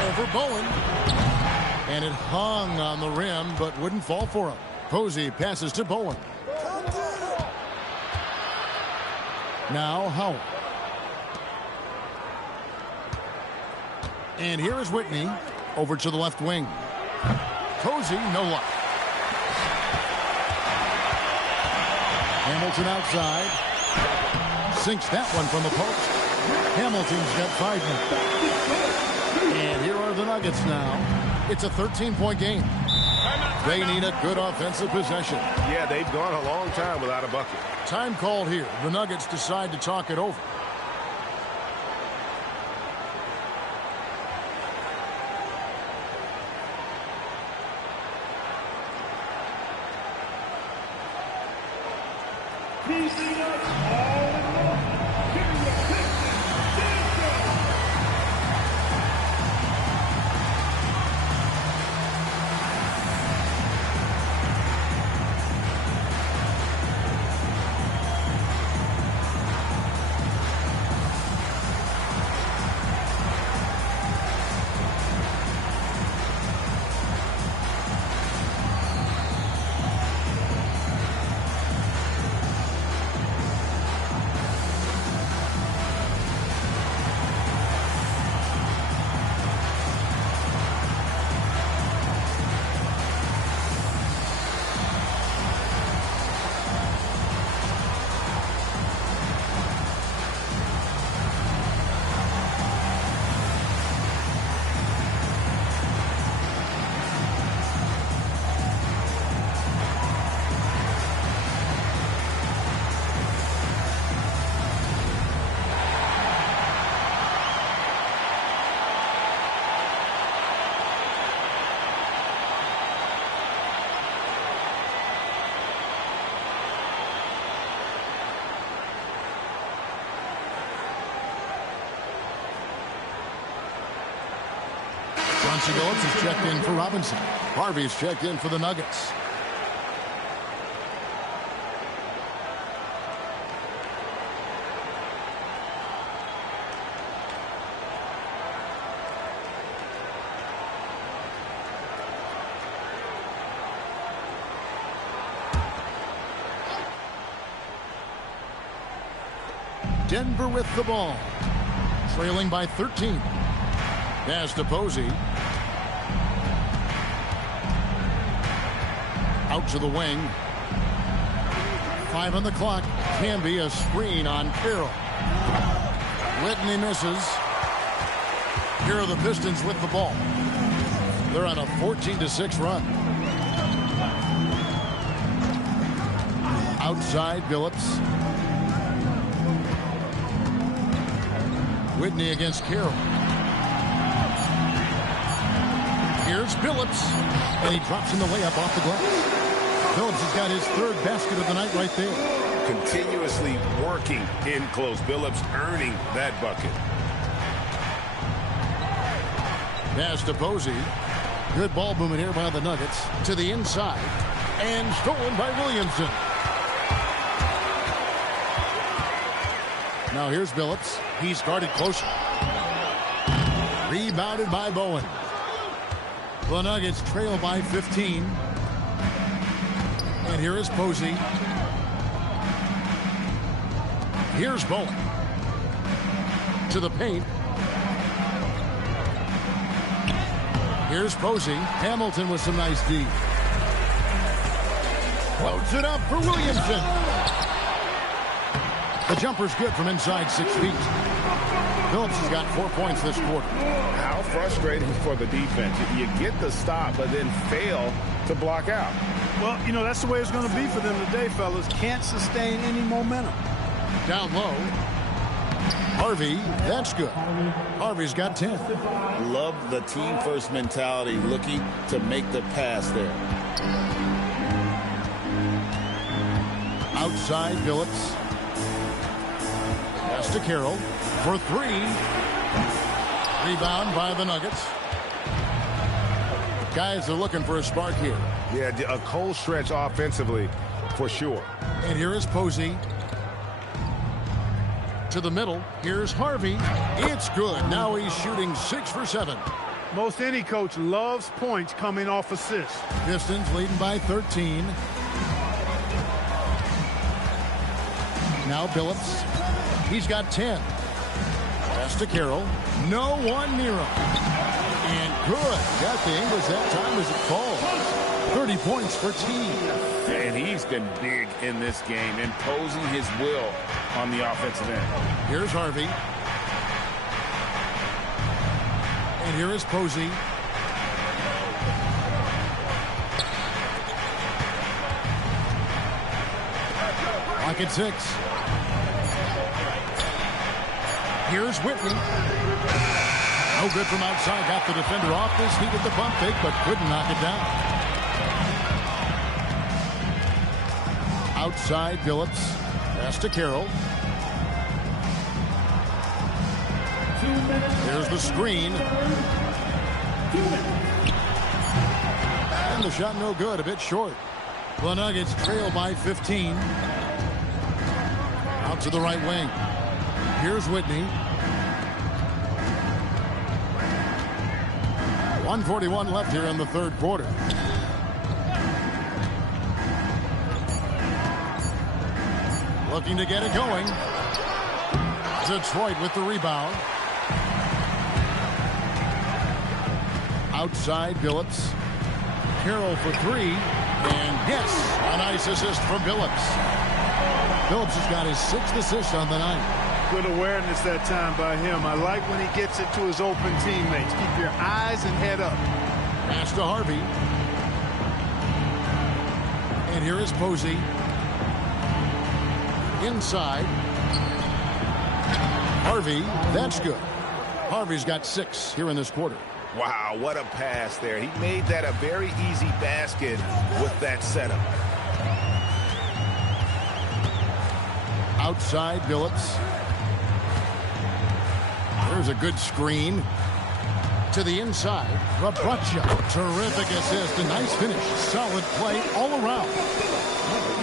Over Bowen. And it hung on the rim, but wouldn't fall for him. Posey passes to Bowen. Now Howard. And here is Whitney over to the left wing. Posey, no luck. Hamilton outside. Sinks that one from the post. Hamilton's got 5 now. And here are the Nuggets now. It's a 13-point game. They need a good offensive possession. Yeah, they've gone a long time without a bucket. Time called here. The Nuggets decide to talk it over. Phillips is checked in for Robinson. Harvey's checked in for the Nuggets. Denver with the ball. Trailing by 13. Pass to Posey. Out to the wing. 5 on the clock. Can be a screen on Carroll. Whitney misses. Here are the Pistons with the ball. They're on a 14-6 run. Outside Phillips. Whitney against Carroll. Here's Phillips, and he drops in the layup off the glass. Phillips has got his 3rd basket of the night right there. Continuously working in close. Phillips earning that bucket. Pass to Posey. Good ball movement here by the Nuggets. To the inside, and stolen by Williamson. Now here's Phillips. He started closer. Rebounded by Bowen. The Nuggets trail by 15. And here is Posey. Here's Bowen. To the paint. Here's Posey. Hamilton with some nice D. Loads it up for Williamson. The jumper's good from inside 6 feet. Phillips has got 4 points this quarter. How frustrating for the defense. You get the stop, but then fail to block out. Well, you know, that's the way it's going to be for them today, fellas. Can't sustain any momentum. Down low. Harvey, that's good. Harvey's got 10. Love the team-first mentality, looking to make the pass there. Outside, Phillips. Pass to Carroll for 3. Rebound by the Nuggets. Guys are looking for a spark here. Yeah, a cold stretch offensively for sure. And here is Posey. To the middle. Here's Harvey. It's good. Now he's shooting 6 for 7. Most any coach loves points coming off assists. Pistons leading by 13. Now Phillips. He's got 10. Pass to Carroll. No one near him. And good. Got the English that time as it falls. 30 points for Teague. And he's been big in this game, imposing his will on the offensive end. Here's Harvey. And here is Posey. Lock at 6. Here's Whitney. No good from outside. Got the defender off his feet with the bump fake, but couldn't knock it down. Outside, Phillips. Pass to Carroll. There's the screen. And the shot no good, a bit short. The Nuggets trail by 15. Out to the right wing. Here's Whitney. 1:41 left here in the third quarter. Looking to get it going. Detroit with the rebound. Outside, Phillips. Carroll for 3. And yes, a nice assist from Phillips. Phillips has got his 6th assist on the night. Good awareness that time by him. I like when he gets it to his open teammates. Keep your eyes and head up. Pass to Harvey. And here is Posey. Inside. Harvey, that's good. Harvey's got 6 here in this quarter. Wow, what a pass there. He made that a very easy basket with that setup. Outside, Phillips. There's a good screen. To the inside, Rabracha. Terrific assist, a nice finish. Solid play all around.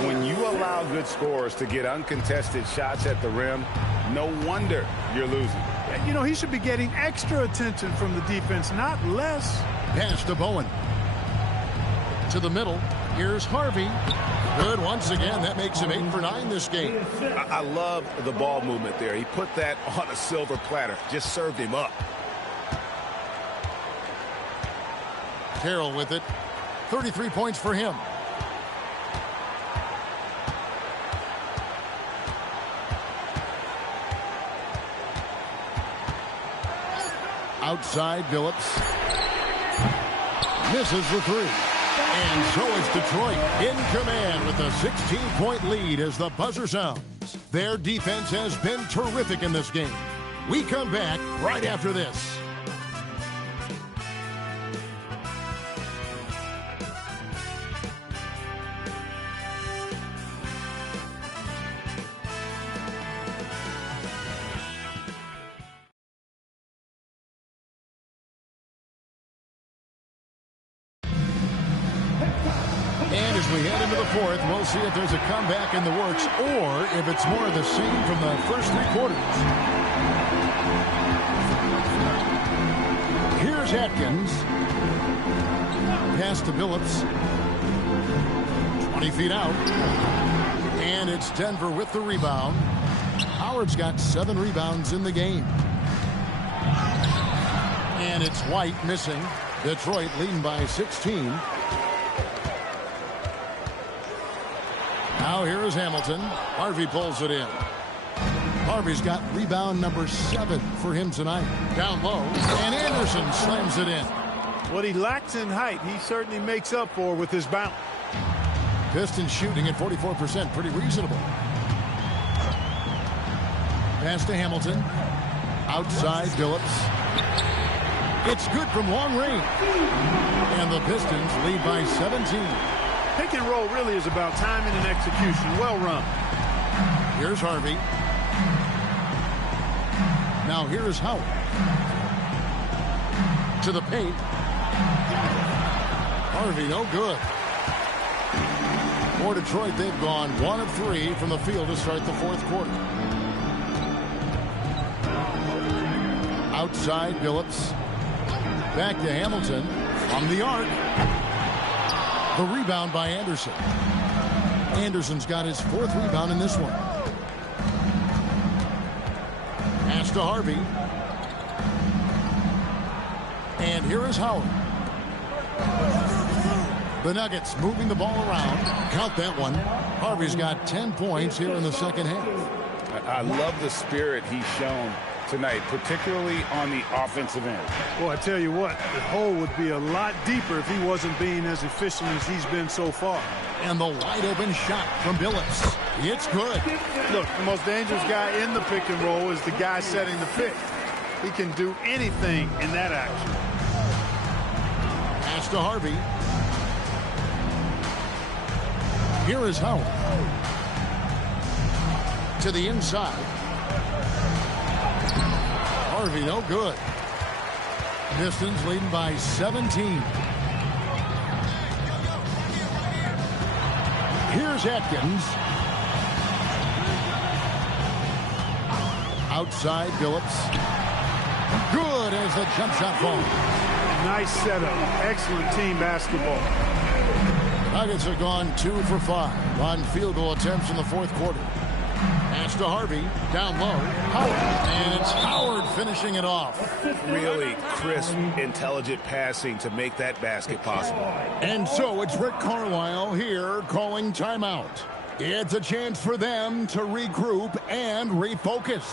When you allow good scorers to get uncontested shots at the rim, no wonder you're losing. You know, he should be getting extra attention from the defense, not less. Pass to Bowen. To the middle. Here's Harvey. Good once again. That makes him 8 for 9 this game. I love the ball movement there. He put that on a silver platter. Just served him up. Carroll with it. 33 points for him. Outside, Phillips. Misses the 3. And so is Detroit in command with a 16-point lead as the buzzer sounds. Their defense has been terrific in this game. We come back right after this. And as we head into the fourth, we'll see if there's a comeback in the works or if it's more of the same from the first 3 quarters. Here's Atkins. Pass to Phillips. 20 feet out. And it's Denver with the rebound. Howard's got 7 rebounds in the game. And it's White missing. Detroit leading by 16. Now here is Hamilton. Harvey pulls it in. Harvey's got rebound number 7 for him tonight. Down low, and Anderson slams it in. What he lacks in height, he certainly makes up for with his bounce. Pistons shooting at 44%, pretty reasonable. Pass to Hamilton. Outside, Phillips. It's good from long range. And the Pistons lead by 17. Pick and roll really is about timing and execution. Well run. Here's Harvey. Now here is Howard. To the paint. Harvey, no good. For Detroit, they've gone 1 of 3 from the field to start the fourth quarter. Outside, Phillips. Back to Hamilton. From the arc. The rebound by Anderson. Anderson's got his 4th rebound in this one. Pass to Harvey. And here is Howard. The Nuggets moving the ball around. Count that one. Harvey's got 10 points here in the second half. I love the spirit he's shown tonight, particularly on the offensive end. Well, I tell you what, the hole would be a lot deeper if he wasn't being as efficient as he's been so far. And the wide open shot from Billups. It's good. Look, the most dangerous guy in the pick and roll is the guy setting the pick. He can do anything in that action. Pass to Harvey. Here is Howard. To the inside. Harvey, no good. Pistons leading by 17. Here's Atkins. Outside, Phillips. Good as the jump shot falls. Nice setup. Excellent team basketball. Nuggets have gone 2 for 5 on field goal attempts in the fourth quarter. Pass to Harvey. Down low. Howard. And it's Howard finishing it off. Really crisp, intelligent passing to make that basket possible. And so it's Rick Carlisle here calling timeout. It's a chance for them to regroup and refocus.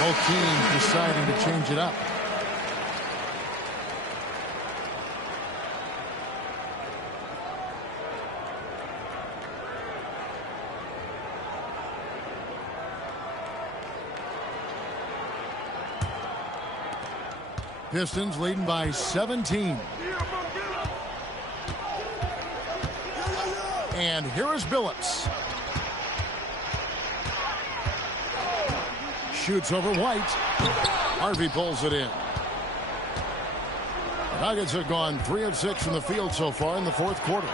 Both teams deciding to change it up. Pistons leading by 17. And here is Billups. Shoots over White. Harvey pulls it in. The Nuggets have gone 3 of 6 from the field so far in the fourth quarter.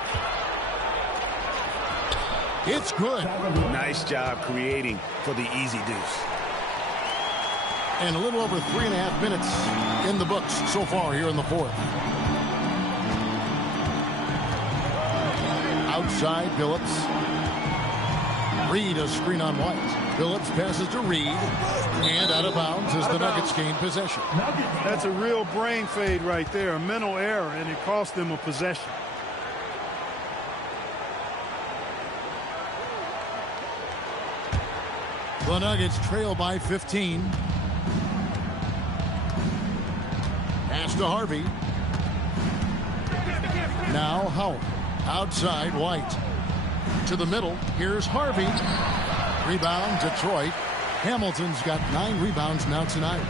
It's good. Nice job creating for the easy deuce. And a little over 3.5 minutes in the books so far here in the fourth. Outside, Phillips. Reed a screen on White. Phillips passes to Reed. And out of bounds as the Nuggets gain possession. That's a real brain fade right there. A mental error, and it cost them a possession. The Nuggets trail by 15. Pass to Harvey. Now Howard. Outside White. To the middle. Here's Harvey. Rebound Detroit. Hamilton's got 9 rebounds now tonight.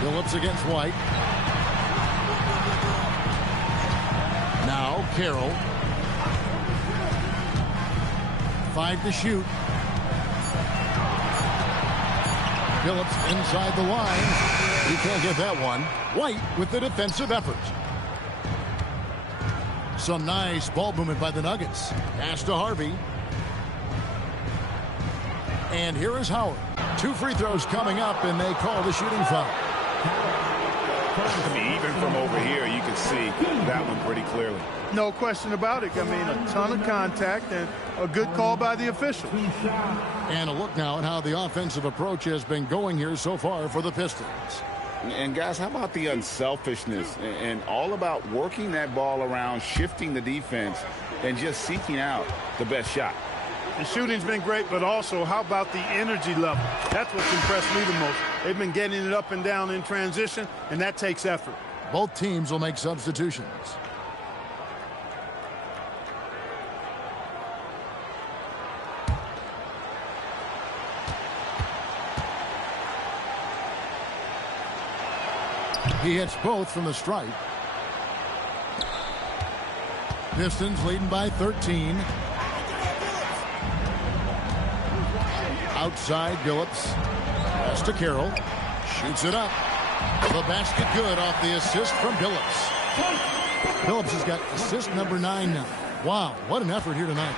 Phillips against White. Now Carroll. 5 to shoot. Phillips inside the line. He can't get that one. White with the defensive effort. Some nice ball movement by the Nuggets. Pass to Harvey. And here is Howard. 2 free throws coming up, and they call the shooting foul. I mean, even from over here, you can see that one pretty clearly. No question about it. I mean, a ton of contact and a good call by the official. And a look now at how the offensive approach has been going here so far for the Pistons. And guys, how about the unselfishness and all about working that ball around, shifting the defense, and just seeking out the best shot. The shooting's been great, but also how about the energy level? That's what's impressed me the most. They've been getting it up and down in transition, and that takes effort. Both teams will make substitutions. He hits both from the stripe. Pistons leading by 13. Outside Phillips. Pass to Carroll. Shoots it up. The basket good off the assist from Phillips. Phillips has got assist number 9 now. Wow, what an effort here tonight.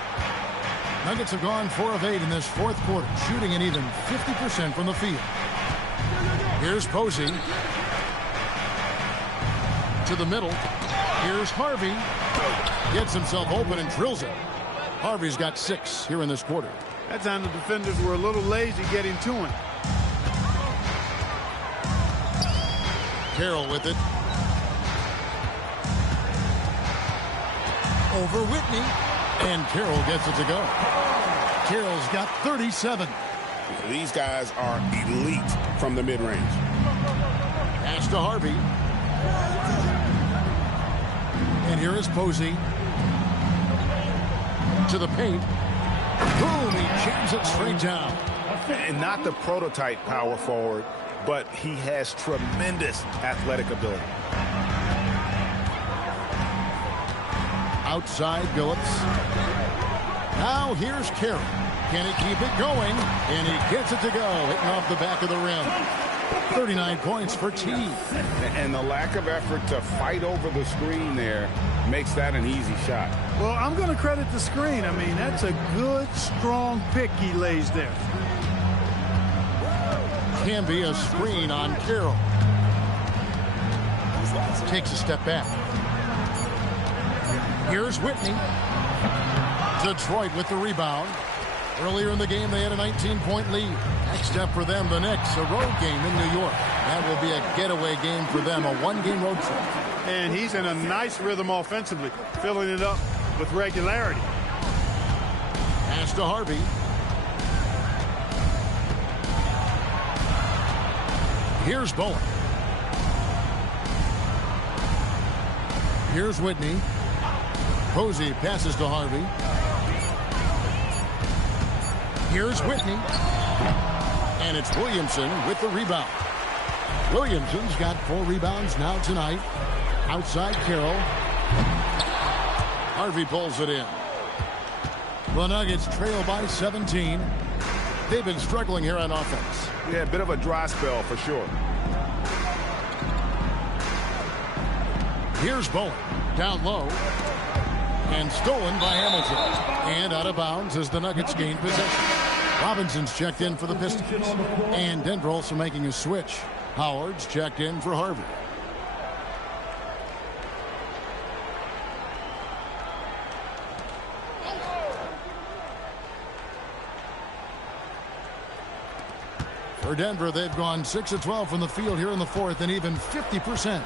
Nuggets have gone 4 of 8 in this fourth quarter, shooting an even 50% from the field. Here's Posey. To the middle. Here's Harvey. Gets himself open and drills it. Harvey's got 6 here in this quarter. That time the defenders were a little lazy getting to him. Carroll with it. Over Whitney. And Carroll gets it to go. Carroll's got 37. These guys are elite from the mid-range. Pass to Harvey. And here is Posey. To the paint. Boom, he jams it straight down. And not the prototype power forward, but he has tremendous athletic ability. Outside Phillips. Now here's Carroll. Can he keep it going? And he gets it to go, hitting off the back of the rim. 39 points for T. And the lack of effort to fight over the screen there makes that an easy shot. Well, I'm going to credit the screen. I mean, that's a good, strong pick he lays there. Can be a screen on Carroll. Takes a step back. Here's Whitney. Detroit with the rebound. Earlier in the game, they had a 19-point lead. Next step for them, the Knicks, a road game in New York. That will be a getaway game for them, a one-game road trip. And he's in a nice rhythm offensively, filling it up with regularity. Pass to Harvey. Here's Bowen. Here's Whitney. Posey passes to Harvey. Here's Whitney. And it's Williamson with the rebound. Williamson's got 4 rebounds now tonight. Outside Carroll. Harvey pulls it in. The Nuggets trail by 17. They've been struggling here on offense. Yeah, a bit of a dry spell for sure. Here's Bowen. Down low. And stolen by Hamilton. And out of bounds as the Nuggets gain possession. Robinson's checked in for the Pistons. And Denver also making a switch. Howard's checked in for Harvey. For Denver, they've gone 6 of 12 from the field here in the fourth and even 50%.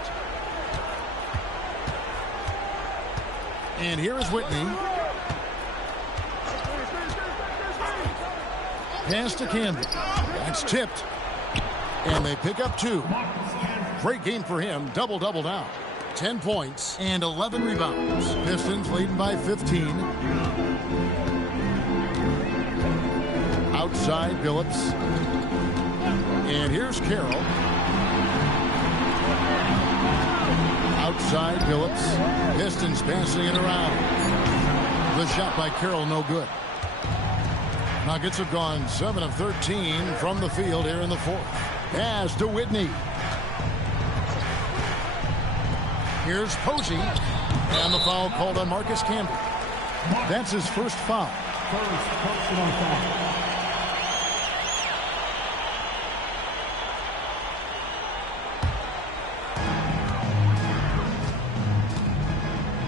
And here is Whitney. Pass to Campbell. That's tipped. And they pick up 2. Great game for him. Double-double now. 10 points and 11 rebounds. Pistons leading by 15. Outside Billups. And here's Carroll. Outside Billups. Pistons passing it around. The shot by Carroll no good. Nuggets have gone 7 of 13 from the field here in the fourth. Pass to Whitney. Here's Posey. And the foul called on Marcus Campbell. That's his first foul.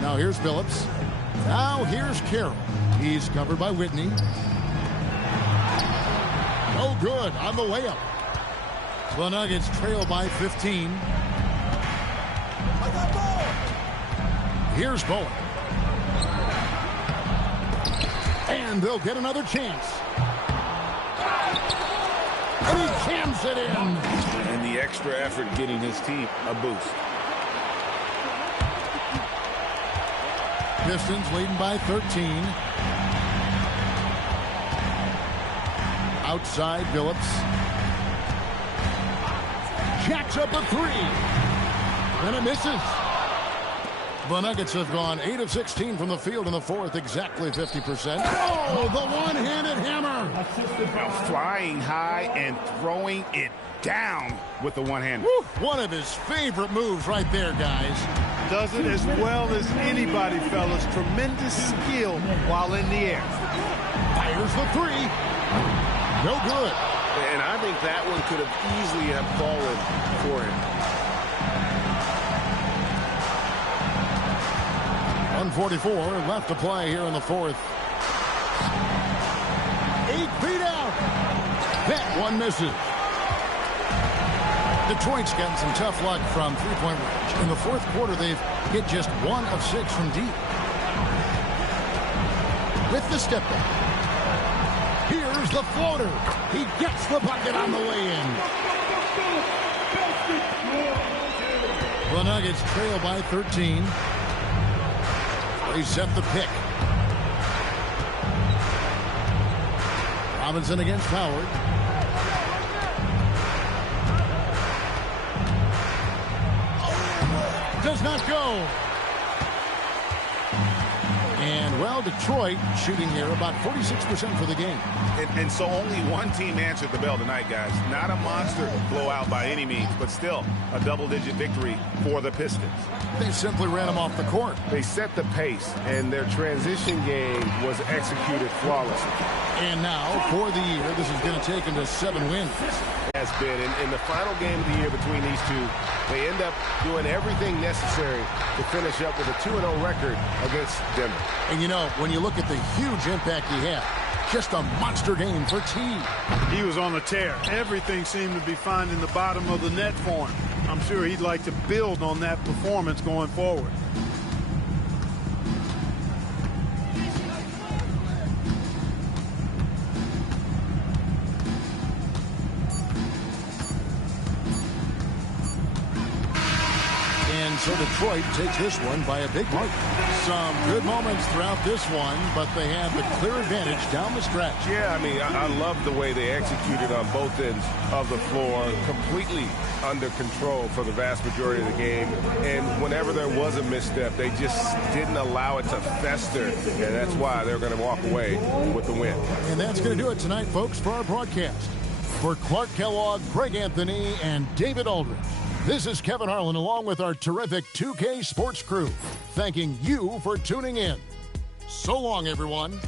Now here's Billups. Now here's Carroll. He's covered by Whitney. No good on the layup. The Nuggets trail by 15. Here's Bowen. And they'll get another chance. And he jams it in. And the extra effort getting his team a boost. Pistons leading by 13. Outside Billups. Jacks up a 3. And it misses. The Nuggets have gone 8 of 16 from the field in the fourth, exactly 50%. Oh, the one-handed hammer. Now flying high and throwing it down with the one-hander. One of his favorite moves right there, guys. Does it as well as anybody, fellas. Tremendous skill while in the air. Fires the 3. No good. And I think that one could have easily have fallen for him. 1:44 left to play here in the fourth. 8 feet out. That one misses. Detroit's gotten some tough luck from three-point range. In the fourth quarter, they've hit just 1 of 6 from deep. With the step back. Here's the floater. He gets the bucket on the way in. The Nuggets trail by 13. They set the pick. Robinson against Howard. Does not go. And, well, Detroit shooting here about 46% for the game. And so only one team answered the bell tonight, guys. Not a monster blowout by any means, but still a double-digit victory for the Pistons. They simply ran them off the court. They set the pace, and their transition game was executed flawlessly. And now, for the year, this is going to take them to 7 wins. Has been in the final game of the year between these two, they end up doing everything necessary to finish up with a 2-0 record against Denver. And, you know, when you look at the huge impact he had, just a monster game for T. He was on a tear. Everything seemed to be finding the bottom of the net for him. I'm sure he'd like to build on that performance going forward. So Detroit takes this one by a big margin. Some good moments throughout this one, but they have the clear advantage down the stretch. Yeah, I mean, I love the way they executed on both ends of the floor, completely under control for the vast majority of the game. And whenever there was a misstep, they just didn't allow it to fester, and that's why they're going to walk away with the win. And that's going to do it tonight, folks, for our broadcast. For Clark Kellogg, Greg Anthony, and David Aldridge, this is Kevin Harlan along with our terrific 2K Sports crew, thanking you for tuning in. So long, everyone.